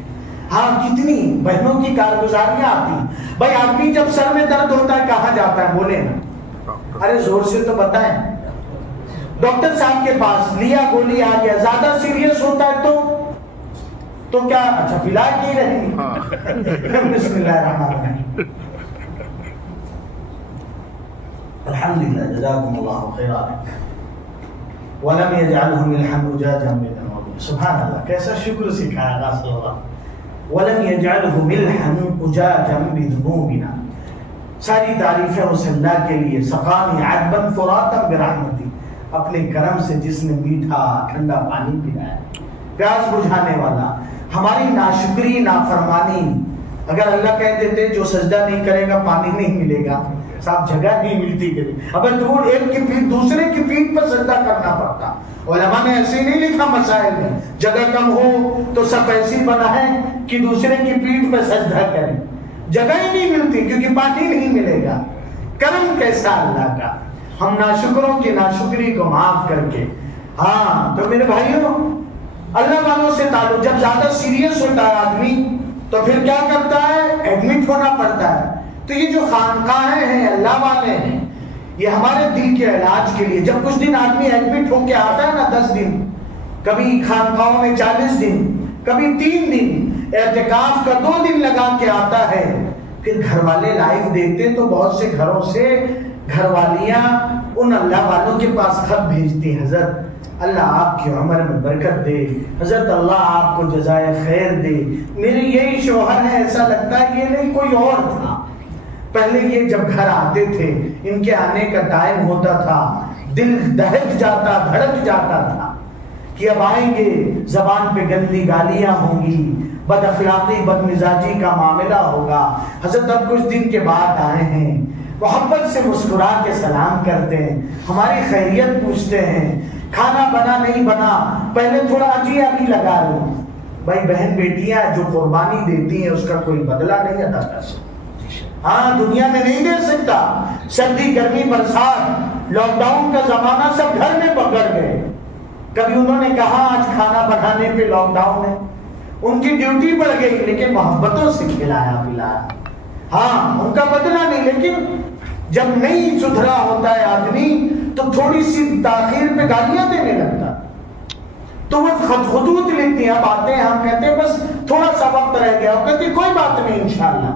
کتنی بہنوں کی کارگزاریاں آتی. بھائی آدمی جب سر میں درد ہوتا ہے کہاں جاتا ہے؟ بولے نا، ارے زور سے تو بتائیں. ڈاکٹر صاحب کے پاس لیا، گولی آ گیا. زیادہ سیریس ہوتا ہے تو کیا؟ اچھا فلاح کی رہیں گی. بسم اللہ الرحمن الرحیم. الحمدللہ، جزاکم اللہ خیرا. ولم یجعلہ ملحا اجاجا بذنوبہ. سبحان اللہ، کیسا شکر سکھایا گا صلی اللہ. ولم یجعلہ ملحا اجاجا بذنوبنا. ساری تعریفیں اس اللہ کے لیے. سقانی عذبا فراتا برحمتی، اپنے کرم سے جس نے میٹھا ٹھنڈا پانی پلایا. پیاس بجھانے والا. ہماری ناشکری نافرمانی، اگر اللہ کہہ دیتے جو سجدہ نہیں کرے گا پانی نہیں ملے گا، صاحب جگہ نہیں ملتی کہ اگر تو ایک کی پیٹھ دوسرے کی پیٹھ پر سجدہ کرنا پڑتا. علماء نے ایسے نہیں لکھا مسائل میں جگہ کم ہو تو سب ایسی بنا ہے کہ دوسرے کی پیٹھ پر سجدہ کریں. جگہ ہی نہیں ملتی کیونکہ پانی نہیں ملے گا. کرم کیسا اللہ کا. ہم ناشکروں کی ناشکری کو معاف کر کے. ہاں تو میرے بھائیوں، اللہ والوں سے تعلق جب زیادہ سیریس ہوتا ہے آدمی تو پھر کیا کرتا ہے؟ ایڈمٹ ہونا پڑتا ہے. تو یہ جو خانقاہیں ہیں اللہ والے ہیں، یہ ہمارے دل کے علاج کے لیے. جب کچھ دن آدمی ایڈمٹ ہو کے آتا ہے نا، 10 دن، کبھی خانقاہوں میں 40 دن، کبھی 3 دن، اعتکاف کا 2 دن لگا کے آتا ہے، پھر گھر والے لائیو دیکھتے تو بہت سے گھروں سے گھر والیاں ان اللہ والوں کے پاس خط بھیجتی، حضرت اللہ آپ کی عمر میں برکت دے، حضرت اللہ آپ کو جزائے خیر دے، میرے یہی شوہر ہے، ایسا لگتا ہے یہ نہیں کوئی اور تھا. پہلے یہ جب گھر آتے تھے، ان کے آنے کا ٹائم ہوتا تھا، دل دہک جاتا دھڑک جاتا تھا کہ اب آئیں گے، زبان پہ گندی گالیاں ہوں گی، بد اخلاقی بد مزاجی کا معاملہ ہوگا. حضرت اب کچھ دن کے بعد آئے ہیں، محبت سے مسکرا کے سلام کرتے ہیں، ہماری خیریت پوچھتے ہیں، کھانا بنا نہیں بنا، پہلے تھوڑا عجیب بھی لگا لوں. بھائی بہن بیٹیاں جو قربانی دیتی ہیں اس کا کوئی بدلہ نہیں ادا کر سکتا. ہاں دنیا میں نہیں دے سکتا. سردی گرمی برسات لاک ڈاؤن کا زمانہ سب گھر میں پکڑ گئے. کبھی انہوں نے کہا آج کھانا بنانے پہ لاک ڈاؤن ہے، ان کی ڈیوٹی بڑھ گئی لیکن محبتوں سے کھلایا پلایا. ہاں ان کا بدلہ نہیں، لیکن جب نہیں سدھرا ہوتا ہے آدمی تو تھوڑی سی تاخیر پہ گالیاں دینے لگتا. تو وہ خطوط لکھتی ہیں، اب آتے ہیں ہم کہتے ہیں بس تھوڑا سا وقت رہ گیا، وہ کہتی کوئی بات نہیں انشاءاللہ،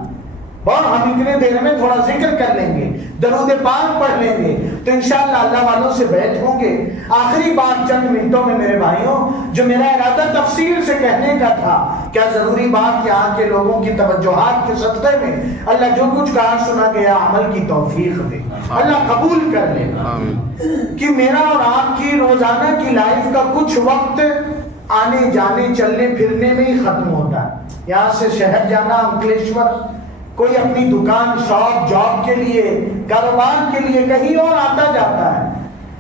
اور ہم اتنے دیر میں تھوڑا ذکر کر لیں گے، درود پاک پڑھ لیں گے تو انشاءاللہ اللہ والوں سے بیعت ہوں گے. آخری بات چند منٹوں میں میرے بھائیوں، جو میرا ارادہ تفصیل سے کہنے کا تھا، کیا ضروری بات یہاں کے لوگوں کی توجہات کے صدقے میں اللہ جو کچھ کہا سنا گیا عمل کی توفیق دے، اللہ قبول کر لے کہ میرا اور آپ کی روزانہ کی لائف کا کچھ وقت آنے جانے چلنے پھرنے میں ہی ختم ہوتا ہے. یہاں سے شہر جانا، انکلیشور، کوئی اپنی دکان شاپ جاب کے لیے کاروبار کے لیے کہیں اور آتا جاتا ہے،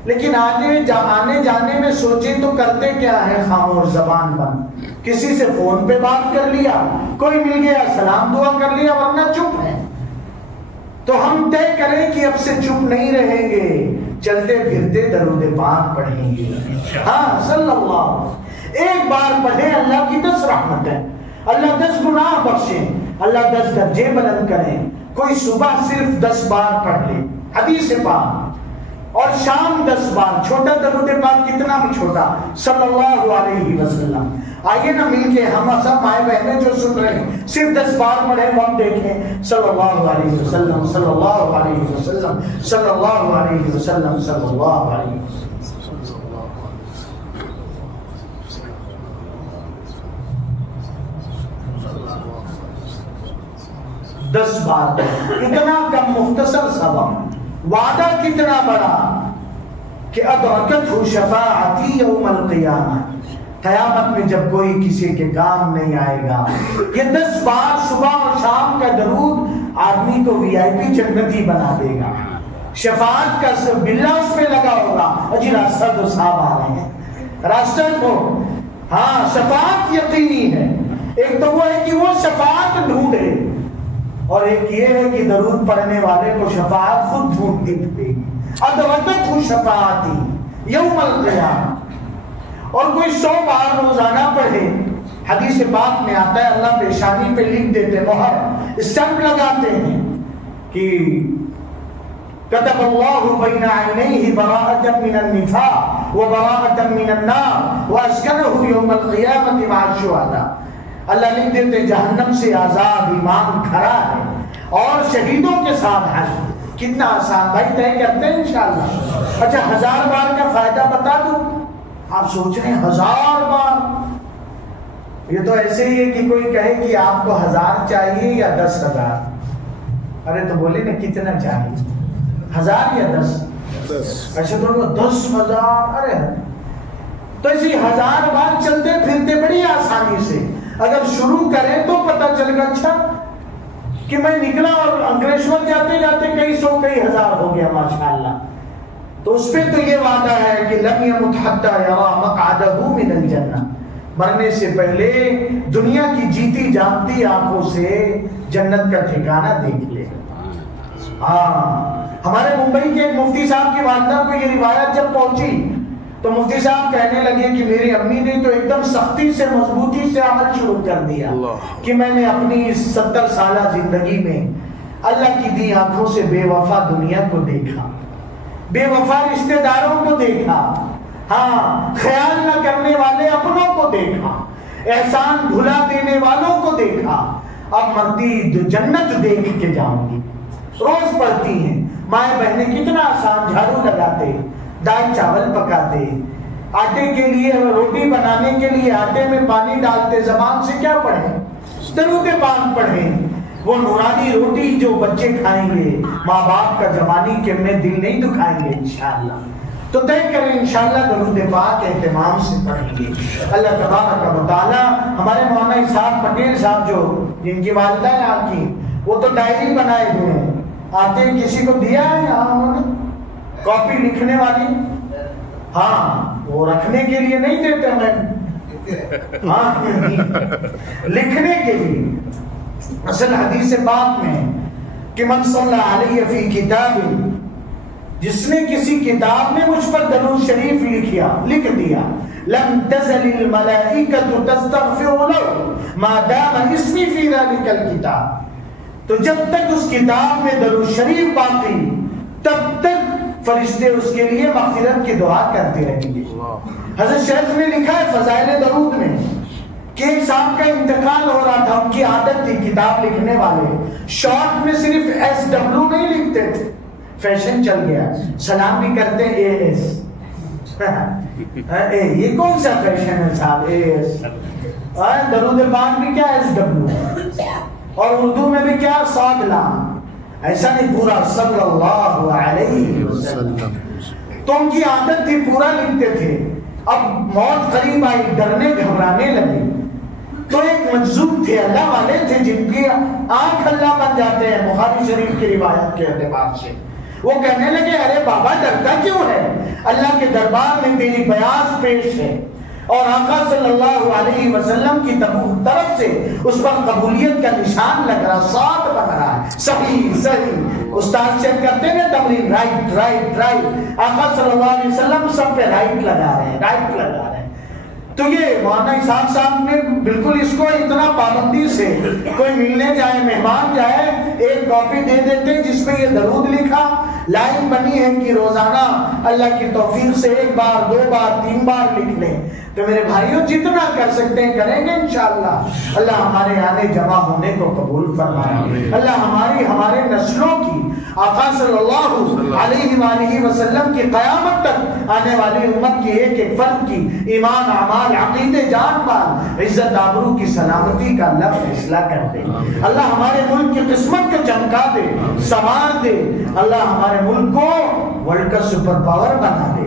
لیکن آنے جانے میں سوچیں تو کرتے کیا ہے؟ خاموش زبان بند. کسی سے فون پہ بات کر لیا، کوئی مل گیا سلام دعا کر لیا، ورنہ چپ ہے. تو ہم طے کریں کہ اب سے چپ نہیں رہیں گے، چلتے پھرتے درود پاک پڑھیں گے. ہاں صلی اللہ، ایک بار پڑھیں اللہ کی 10 رحمتیں، اللہ 10 گناہ بخشیں، اللہ 10 درجے بلند کریں. کوئی صبح صرف 10 بار پڑھ لے حدیث پاک، اور شام 10 بار. چھوٹا درود پاک کتنا بھی چھوٹا، صلی اللہ علیہ وسلم. آئیے نا مل کے ہم سب مائیں بہنیں جو سن رہے ہیں صرف 10 بار پڑھیں، وقت دیکھیں، صلی اللہ علیہ وسلم صلی اللہ علیہ وسلم صلی اللہ علیہ وسلم صلی اللہ علیہ وسلم. 10 بار اتنا کم مختصر سبب، وعدہ کتنا بڑا کہ ادرکتہ شفاعتی یوم القیامہ، قیامت میں جب کوئی کسی کے کام نہیں آئے گا. یہ 10 بار صبح اور شام کا درود آدمی کو VIP جنتی بنا دے گا. شفاعت کا بلا اس پہ لگا ہوگا، اجی راستہ تو صاحب آ رہے ہیں، راستہ کو. ہاں شفاعت یقینی ہے. ایک تو وہ ہے کہ وہ شفاعت ڈھونڈے، اور ایک یہ ہے کہ درود پڑھنے والے کو شفاعت خود ڈھونڈنی پڑے گی. ادرکتہ شفاعتی یوم القیامہ. اور کوئی 100 بار روزانہ پڑھے. حدیث پاک میں آتا ہے اللہ پیشانی پہ لکھ دیتے، مہر اسٹمپ لگاتے ہیں کہ كتب الله بين عينيه براءة من النفاق وبراءة من النار وأسكنه يوم القيامة مع الشهداء. اللہ لکھ دیتے جہنم سے آزاد، ایمان کھڑا ہے، اور شہیدوں کے ساتھ حشر. کتنا آسان بھائی، طے کرتے ہیں انشاءاللہ. اچھا 1000 بار کا فائدہ بتا دوں. آپ سوچ رہے ہیں 1000 بار، یہ تو ایسے ہی ہے کہ کوئی کہے کہ آپ کو 1000 چاہیے یا 10,000. ارے تو بولے نا کتنا چاہیے، 1000 یا 10؟ اچھا تو 10,000. ارے تو اسی 1000 بار چلتے پھرتے بڑی آسانی سے اگر شروع کریں تو پتہ چلے گا اچھا کہ میں نکلا اور انگریشور جاتے جاتے کئی سو کئی ہزار ہو گیا ماشاءاللہ. تو اس پہ تو یہ وعدہ ہے کہ لم یمت حتی یرا مقعدہ من الجنہ، مرنے سے پہلے دنیا کی جیتی جانتی آنکھوں سے جنت کا ٹھکانہ دیکھ لے. ہمارے ممبئی کے ایک مفتی صاحب کی والدہ کو یہ روایت جب پہنچی تو مفتی صاحب کہنے لگے کہ میری امی نے تو ایک دم سختی سے مضبوطی سے عمل شروع کر دیا کہ میں نے اپنی 70 سالہ زندگی میں اللہ کی دی آنکھوں سے بے وفا دنیا کو دیکھا، بے وفا رشتہ داروں کو دیکھا، ہاں خیال نہ کرنے والے اپنوں کو دیکھا، احسان بھلا دینے والوں کو دیکھا. اب مرتی جنت دیکھ کے جاؤں گی. روز پڑھتی ہیں مائیں بہنیں کتنا آسان، جھاڑو لگاتے، دال چاول پکاتے، آٹے کے لیے روٹی بنانے کے لیے آٹے میں پانی ڈالتے، زبان سے کیا پڑھیں؟ درود پاک پڑھیں. وہ نورانی روٹی جو بچے کھائیں گے ماں باپ کا جوانی کے میں دل نہیں دکھائیں گے انشاءاللہ. تو طے کریں انشاءاللہ درود پاک اہتمام سے پڑھیں گے. اللہ تبارک و تعالی ہمارے مولانا اسحاق پٹیل صاحب جو جن کی والدہ ہے آپ کی، وہ تو ڈائری بنائے ہوئے ہیں، آتے کسی کو دیا ہے یہاں انہوں نے کاپی لکھنے والی؟ ہاں وہ رکھنے کے لیے نہیں دیتے میں، ہاں لکھنے کے لیے. اصل حدیث پاک میں کہ من صلی علیہ فی کتاب، جس نے کسی کتاب میں مجھ پر درود شریف لکھ دیا، لم تزل الملائکۃ تستغفر له ما دام اسمی فی ذلک الکتاب، تو جب تک اس کتاب میں درود شریف باقی تب تک فرشتے اس کے لیے مغفرت کی دعا کرتے رہیں گے. حضرت شیخ نے لکھا ہے فضائل درود میں کہ ایک صاحب کا انتقال ہو رہا تھا، ان کی عادت تھی کتاب لکھنے والے شارٹ میں صرف SW نہیں لکھتے تھے، فیشن چل گیا، سلام بھی کرتے AS. یہ کون سا فیشن ہے صاحب AS؟ درود پاک بھی کیا SW، اور اردو میں بھی کیا صاد لام، ایسا نہیں پورا صلی اللہ علیہ وسلم. تو ان کی عادت تھی پورا لکھتے تھے. اب موت قریب آئی، ڈرنے گھبرانے لگے، تو ایک مجذوب تھے، اللہ والے تھے جن کی آنکھ اللہ بن جاتے ہیں بخاری شریف کی روایت کے اعتبار سے. وہ کہنے لگے ارے بابا ڈرتا کیوں ہے، اللہ کے دربار میں تیری بیاض پیش ہے اور آقا صلی اللہ علیہ وسلم کی طرف سے اس پر قبولیت کا نشان لگ رہا، صاد بن رہا ہے. صحیح صحیح استاد چیک کرتے ہیں تمرین، رائٹ رائٹ رائٹ، آقا صلی اللہ علیہ وسلم سب پہ رائٹ لگا رہے ہیں، رائٹ لگا رہے ہیں. تو یہ مولانا اسحاق صاحب نے بالکل اس کو اتنا پابندی سے کوئی ملنے جائے، مہمان جائے، ایک کاپی دے دیتے جس میں یہ درود لکھا، لائن بنی ہے کہ روزانہ اللہ کی توفیق سے 1 بار 2 بار 3 بار لکھ لیں. تو میرے بھائیوں جتنا کر سکتے ہیں کریں گے انشاءاللہ. اللہ ہمارے آنے جمع ہونے کو قبول فرمائے. اللہ ہمارے نسلوں کی آقا صلی اللہ علیہ وآلہ وسلم کی قیامت تک آنے والی امت کی ایک ایک فرد کی ایمان، اعمال، عقیدے، جان مال، عزت آبرو کی سلامتی کا اللہ فیصلہ کر دے. اللہ ہمارے ملک کی قسمت کو چمکا دے، سنوار دے. اللہ ہمارے ملک کو ورلڈ کا سپر پاور بنا دے،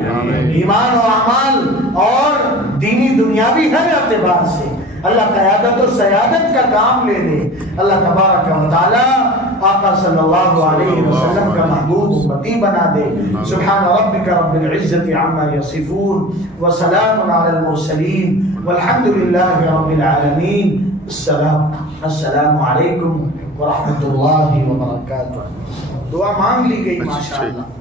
ایمان و اعمال اور دینی دنیاوی ہر اعتبار سے. اللہ قیادت و سیادت کا کام لے لے. اللہ تبارک و تعالی آقا صلی اللہ علیہ وسلم کا محبوب امتی بنا دے. سبحان ربک رب العزت عما یصفون وسلام علی المرسلین والحمد للہ رب العالمین. السلام علیکم ورحمۃ اللہ وبرکاتہ. دعا مانگ لی گئی ماشاءاللہ.